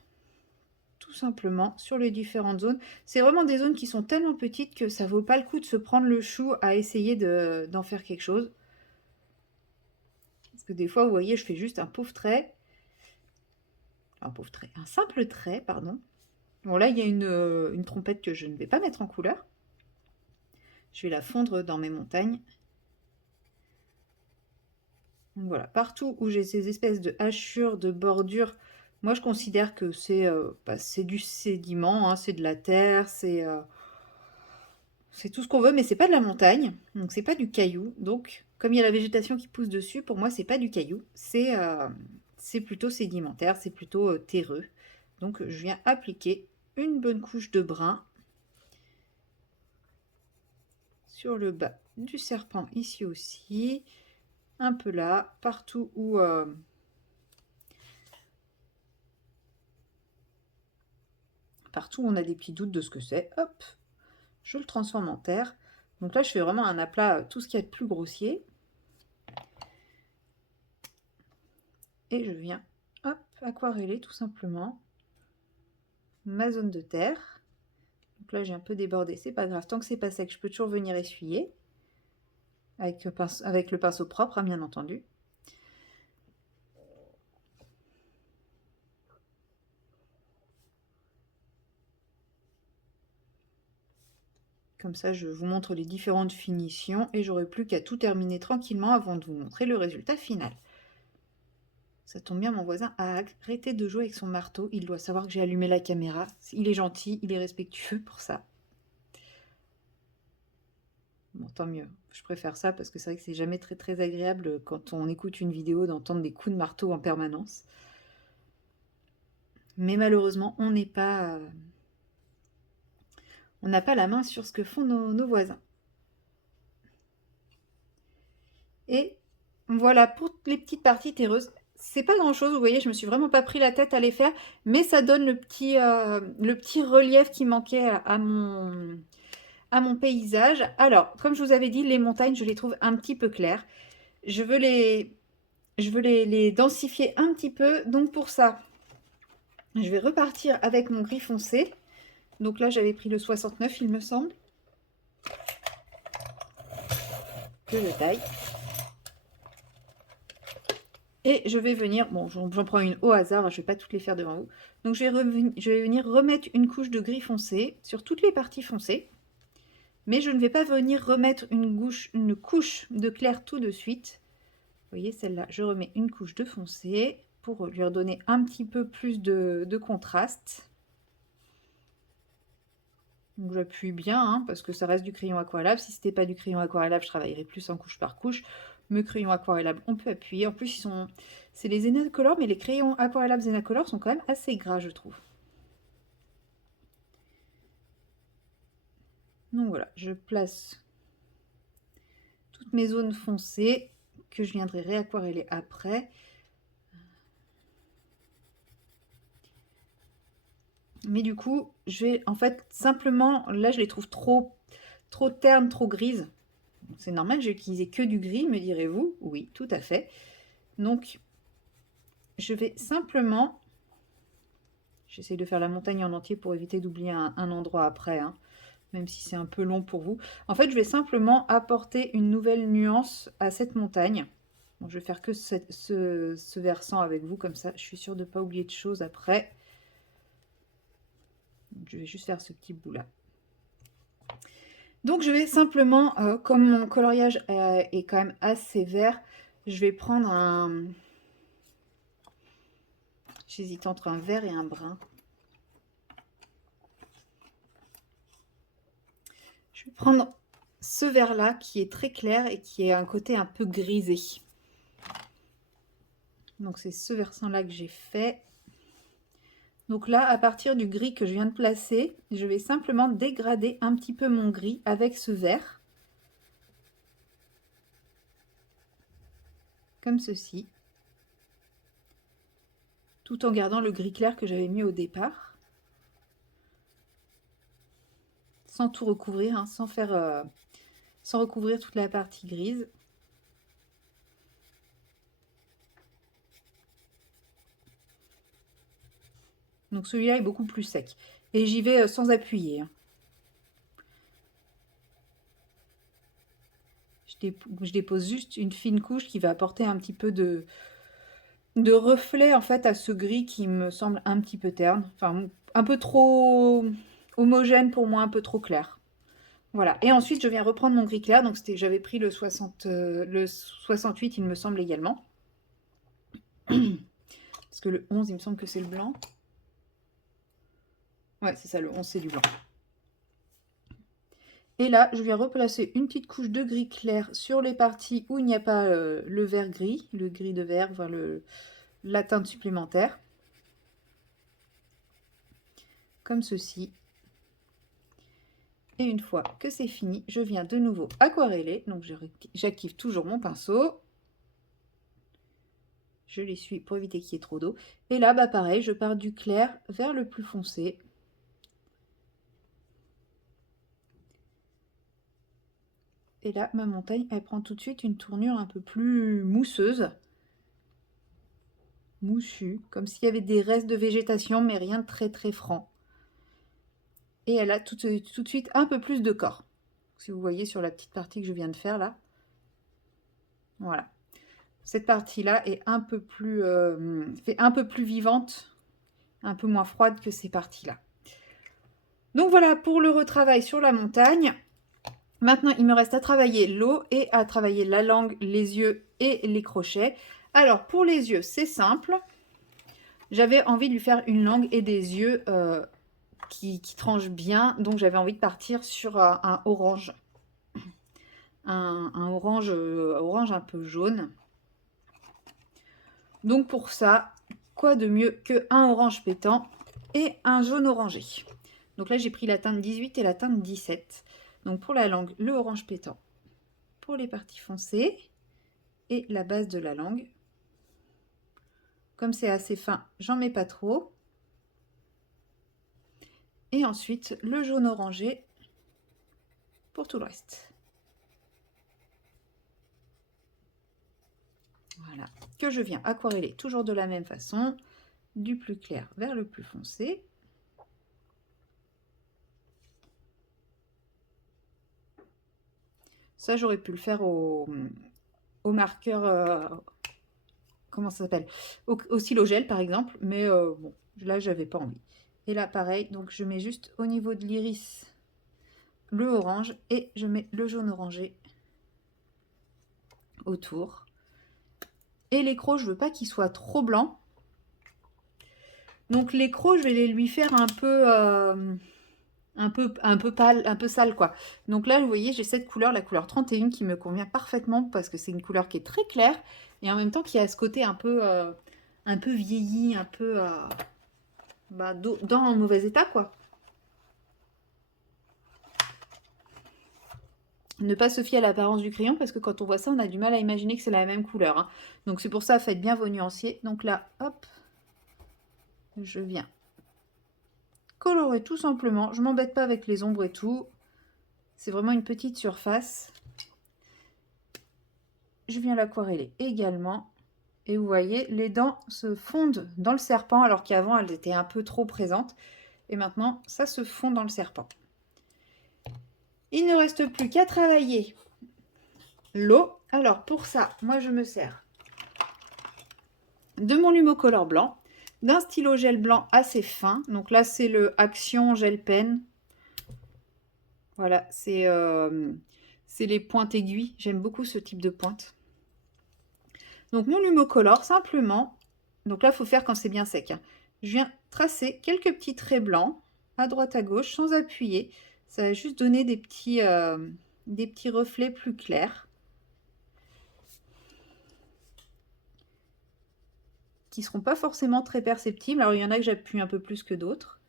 tout simplement, sur les différentes zones. C'est vraiment des zones qui sont tellement petites que ça vaut pas le coup de se prendre le chou à essayer d'en faire quelque chose. Parce que des fois, vous voyez, je fais juste un pauvre trait. Un simple trait, pardon. Bon, là, il y a une trompette que je ne vais pas mettre en couleur. Je vais la fondre dans mes montagnes. Donc voilà, partout où j'ai ces espèces de hachures, de bordures, moi je considère que c'est du sédiment, hein, c'est de la terre, c'est tout ce qu'on veut, mais c'est pas de la montagne, donc c'est pas du caillou. Donc, comme il y a la végétation qui pousse dessus, pour moi c'est pas du caillou, c'est plutôt sédimentaire, c'est plutôt terreux. Donc je viens appliquer une bonne couche de brun sur le bas du serpent ici aussi, un peu là, partout où on a des petits doutes de ce que c'est, hop, je le transforme en terre. Donc là, je fais vraiment un aplat, tout ce qu'il y a de plus grossier. Et je viens, hop, aquareller tout simplement ma zone de terre. Donc là, j'ai un peu débordé, c'est pas grave. Tant que c'est pas sec, je peux toujours venir essuyer. Avec le pinceau propre, hein, bien entendu. Comme ça, je vous montre les différentes finitions et j'aurai plus qu'à tout terminer tranquillement avant de vous montrer le résultat final. Ça tombe bien, mon voisin a arrêté de jouer avec son marteau. Il doit savoir que j'ai allumé la caméra. Il est gentil, il est respectueux pour ça. Bon, tant mieux. Je préfère ça parce que c'est vrai que c'est jamais très très agréable quand on écoute une vidéo d'entendre des coups de marteau en permanence. Mais malheureusement, on n'a pas la main sur ce que font nos voisins. Et voilà pour les petites parties terreuses. C'est pas grand chose, vous voyez, je me suis vraiment pas pris la tête à les faire, mais ça donne le petit relief qui manquait à mon paysage. Alors, comme je vous avais dit, les montagnes, je les trouve un petit peu claires. Je veux les densifier un petit peu, donc pour ça, je vais repartir avec mon gris foncé. Donc là, j'avais pris le 69, il me semble. Que je taille. Et je vais venir, bon, j'en prends une au hasard, je ne vais pas toutes les faire devant vous. Donc je vais venir remettre une couche de gris foncé sur toutes les parties foncées. Mais je ne vais pas venir remettre une couche de clair tout de suite. Vous voyez, celle-là, je remets une couche de foncé pour lui redonner un petit peu plus de contraste. Donc j'appuie bien, hein, parce que ça reste du crayon aquarellable. Si ce n'était pas du crayon aquarellable, je travaillerais plus en couche par couche. Mes crayons aquarellables, on peut appuyer. En plus, c'est les Zenacolor, mais les crayons aquarellables Zenacolor sont quand même assez gras, je trouve. Donc voilà, je place toutes mes zones foncées que je viendrai réaquareller après. Mais du coup, je vais en fait simplement, là je les trouve trop ternes, trop grises. C'est normal, j'ai utilisé que du gris, me direz-vous. Oui, tout à fait. Donc, je vais simplement, j'essaie de faire la montagne en entier pour éviter d'oublier un endroit après, hein, même si c'est un peu long pour vous. En fait, je vais simplement apporter une nouvelle nuance à cette montagne. Bon, je vais faire que ce versant avec vous, comme ça, je suis sûre de ne pas oublier de choses après. Je vais juste faire ce petit bout-là. Donc, je vais simplement, comme mon coloriage est quand même assez vert, je vais prendre un... J'hésite entre un vert et un brun. Je vais prendre ce vert-là qui est très clair et qui a un côté un peu grisé. Donc c'est ce versant-là que j'ai fait. Donc là, à partir du gris que je viens de placer, je vais simplement dégrader un petit peu mon gris avec ce vert. Comme ceci. Tout en gardant le gris clair que j'avais mis au départ. Sans tout recouvrir, hein, sans recouvrir toute la partie grise. Donc celui-là est beaucoup plus sec. Et j'y vais sans appuyer. Hein. Je dépose juste une fine couche qui va apporter un petit peu de reflet en fait à ce gris qui me semble un petit peu terne, enfin un peu trop homogène pour moi, un peu trop clair. Voilà. Et ensuite, je viens reprendre mon gris clair. Donc, j'avais pris le 60, le 68, il me semble également. Parce que le 11, il me semble que c'est le blanc. Ouais, c'est ça, le 11, c'est du blanc. Et là, je viens replacer une petite couche de gris clair sur les parties où il n'y a pas le vert gris, le gris de vert, enfin la teinte supplémentaire. Comme ceci. Et une fois que c'est fini, je viens de nouveau aquareller. Donc j'active toujours mon pinceau. Je l'essuie pour éviter qu'il y ait trop d'eau. Et là, bah pareil, je pars du clair vers le plus foncé. Et là, ma montagne, elle prend tout de suite une tournure un peu plus mousseuse. Moussue, comme s'il y avait des restes de végétation, mais rien de très très franc. Et elle a tout de suite un peu plus de corps. Si vous voyez sur la petite partie que je viens de faire là. Voilà. Cette partie-là est un peu plus, fait un peu plus vivante, un peu moins froide que ces parties-là. Donc voilà pour le retravail sur la montagne. Maintenant, il me reste à travailler l'eau et à travailler la langue, les yeux et les crochets. Alors, pour les yeux, c'est simple. J'avais envie de lui faire une langue et des yeux qui tranchent bien. Donc, j'avais envie de partir sur un orange. Un orange, orange un peu jaune. Donc, pour ça, quoi de mieux qu'un orange pétant et un jaune orangé. Donc là, j'ai pris la teinte 18 et la teinte 17. Donc, pour la langue, le orange pétant pour les parties foncées et la base de la langue. Comme c'est assez fin, j'en mets pas trop. Et ensuite, le jaune orangé pour tout le reste. Voilà, que je viens aquareller toujours de la même façon, du plus clair vers le plus foncé. Ça, j'aurais pu le faire au marqueur, comment ça s'appelle, au stylo gel par exemple, mais bon, là, j'avais pas envie. Et là, pareil, donc je mets juste au niveau de l'iris le orange et je mets le jaune orangé autour. Et les crocs, je veux pas qu'ils soient trop blancs. Donc les crocs, je vais les lui faire un peu pâle, un peu sale quoi. Donc là, vous voyez, j'ai cette couleur, la couleur 31, qui me convient parfaitement parce que c'est une couleur qui est très claire et en même temps qui a ce côté un peu vieilli, un peu dans un mauvais état quoi. Ne pas se fier à l'apparence du crayon parce que quand on voit ça, on a du mal à imaginer que c'est la même couleur. Hein. Donc c'est pour ça, faites bien vos nuanciers. Donc là, hop, je viens colorer tout simplement. Je m'embête pas avec les ombres et tout. C'est vraiment une petite surface. Je viens l'aquareller également. Et vous voyez, les dents se fondent dans le serpent alors qu'avant, elles étaient un peu trop présentes. Et maintenant, ça se fond dans le serpent. Il ne reste plus qu'à travailler l'eau. Alors pour ça, moi je me sers de mon Lumocolor blanc, d'un stylo gel blanc assez fin. Donc là, c'est le Action Gel Pen. Voilà, c'est les pointes aiguilles. J'aime beaucoup ce type de pointe. Donc mon Lumocolor, simplement, donc là, il faut faire quand c'est bien sec. Hein. Je viens tracer quelques petits traits blancs à droite à gauche sans appuyer. Ça va juste donner des petits reflets plus clairs. Qui ne seront pas forcément très perceptibles. Alors il y en a que j'appuie un peu plus que d'autres.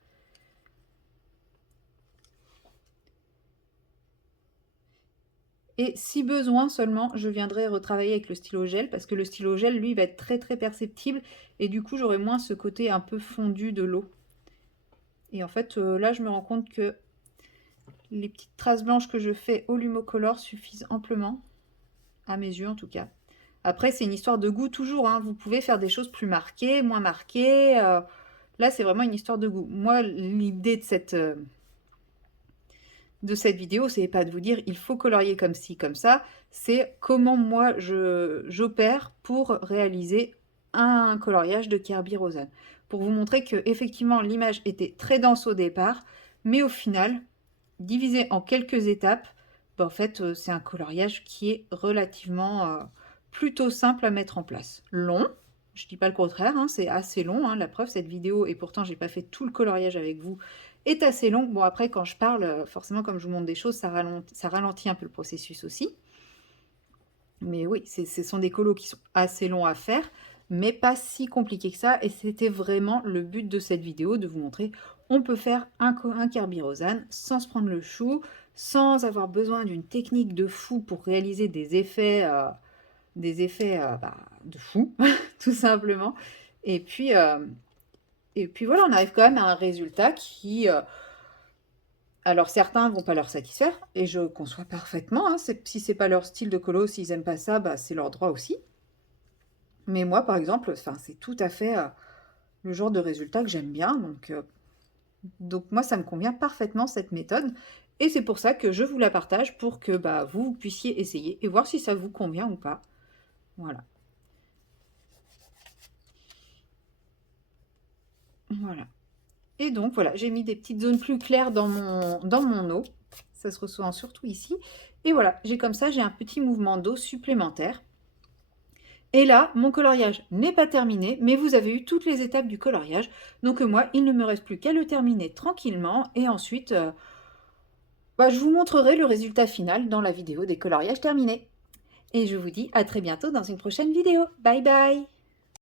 Et si besoin seulement, je viendrai retravailler avec le stylo gel parce que le stylo gel, lui, va être très très perceptible et du coup, j'aurai moins ce côté un peu fondu de l'eau. Et en fait, là, je me rends compte que les petites traces blanches que je fais au Lumocolor suffisent amplement, à mes yeux en tout cas. Après, c'est une histoire de goût toujours. Hein. Vous pouvez faire des choses plus marquées, moins marquées. Là, c'est vraiment une histoire de goût. Moi, l'idée de cette vidéo, c'est pas de vous dire il faut colorier comme ci, comme ça. C'est comment moi j'opère pour réaliser un coloriage de Kerby Rosen. Pour vous montrer que effectivement l'image était très dense au départ, mais au final, divisé en quelques étapes, en fait, c'est un coloriage qui est relativement plutôt simple à mettre en place. Long, je dis pas le contraire, hein, c'est assez long, hein, la preuve, cette vidéo, et pourtant j'ai pas fait tout le coloriage avec vous, est assez long. Bon, après, quand je parle, forcément, comme je vous montre des choses, ça ralentit un peu le processus aussi. Mais oui, ce sont des colos qui sont assez longs à faire, mais pas si compliqués que ça. Et c'était vraiment le but de cette vidéo, de vous montrer, on peut faire un Kerby Rosen sans se prendre le chou, sans avoir besoin d'une technique de fou pour réaliser des effets de fou, tout simplement. Et puis, voilà, on arrive quand même à un résultat qui... alors certains vont pas leur satisfaire, et je conçois parfaitement, hein, si c'est pas leur style de colo, s'ils aiment pas ça, c'est leur droit aussi. Mais moi, par exemple, c'est tout à fait le genre de résultat que j'aime bien, donc moi, ça me convient parfaitement cette méthode, et c'est pour ça que je vous la partage pour que vous puissiez essayer et voir si ça vous convient ou pas. Voilà. Voilà. Et donc voilà, j'ai mis des petites zones plus claires dans mon eau. Ça se ressent surtout ici. Et voilà, comme ça, j'ai un petit mouvement d'eau supplémentaire. Et là, mon coloriage n'est pas terminé, mais vous avez eu toutes les étapes du coloriage. Donc moi, il ne me reste plus qu'à le terminer tranquillement. Et ensuite, je vous montrerai le résultat final dans la vidéo des coloriages terminés. Et je vous dis à très bientôt dans une prochaine vidéo. Bye bye!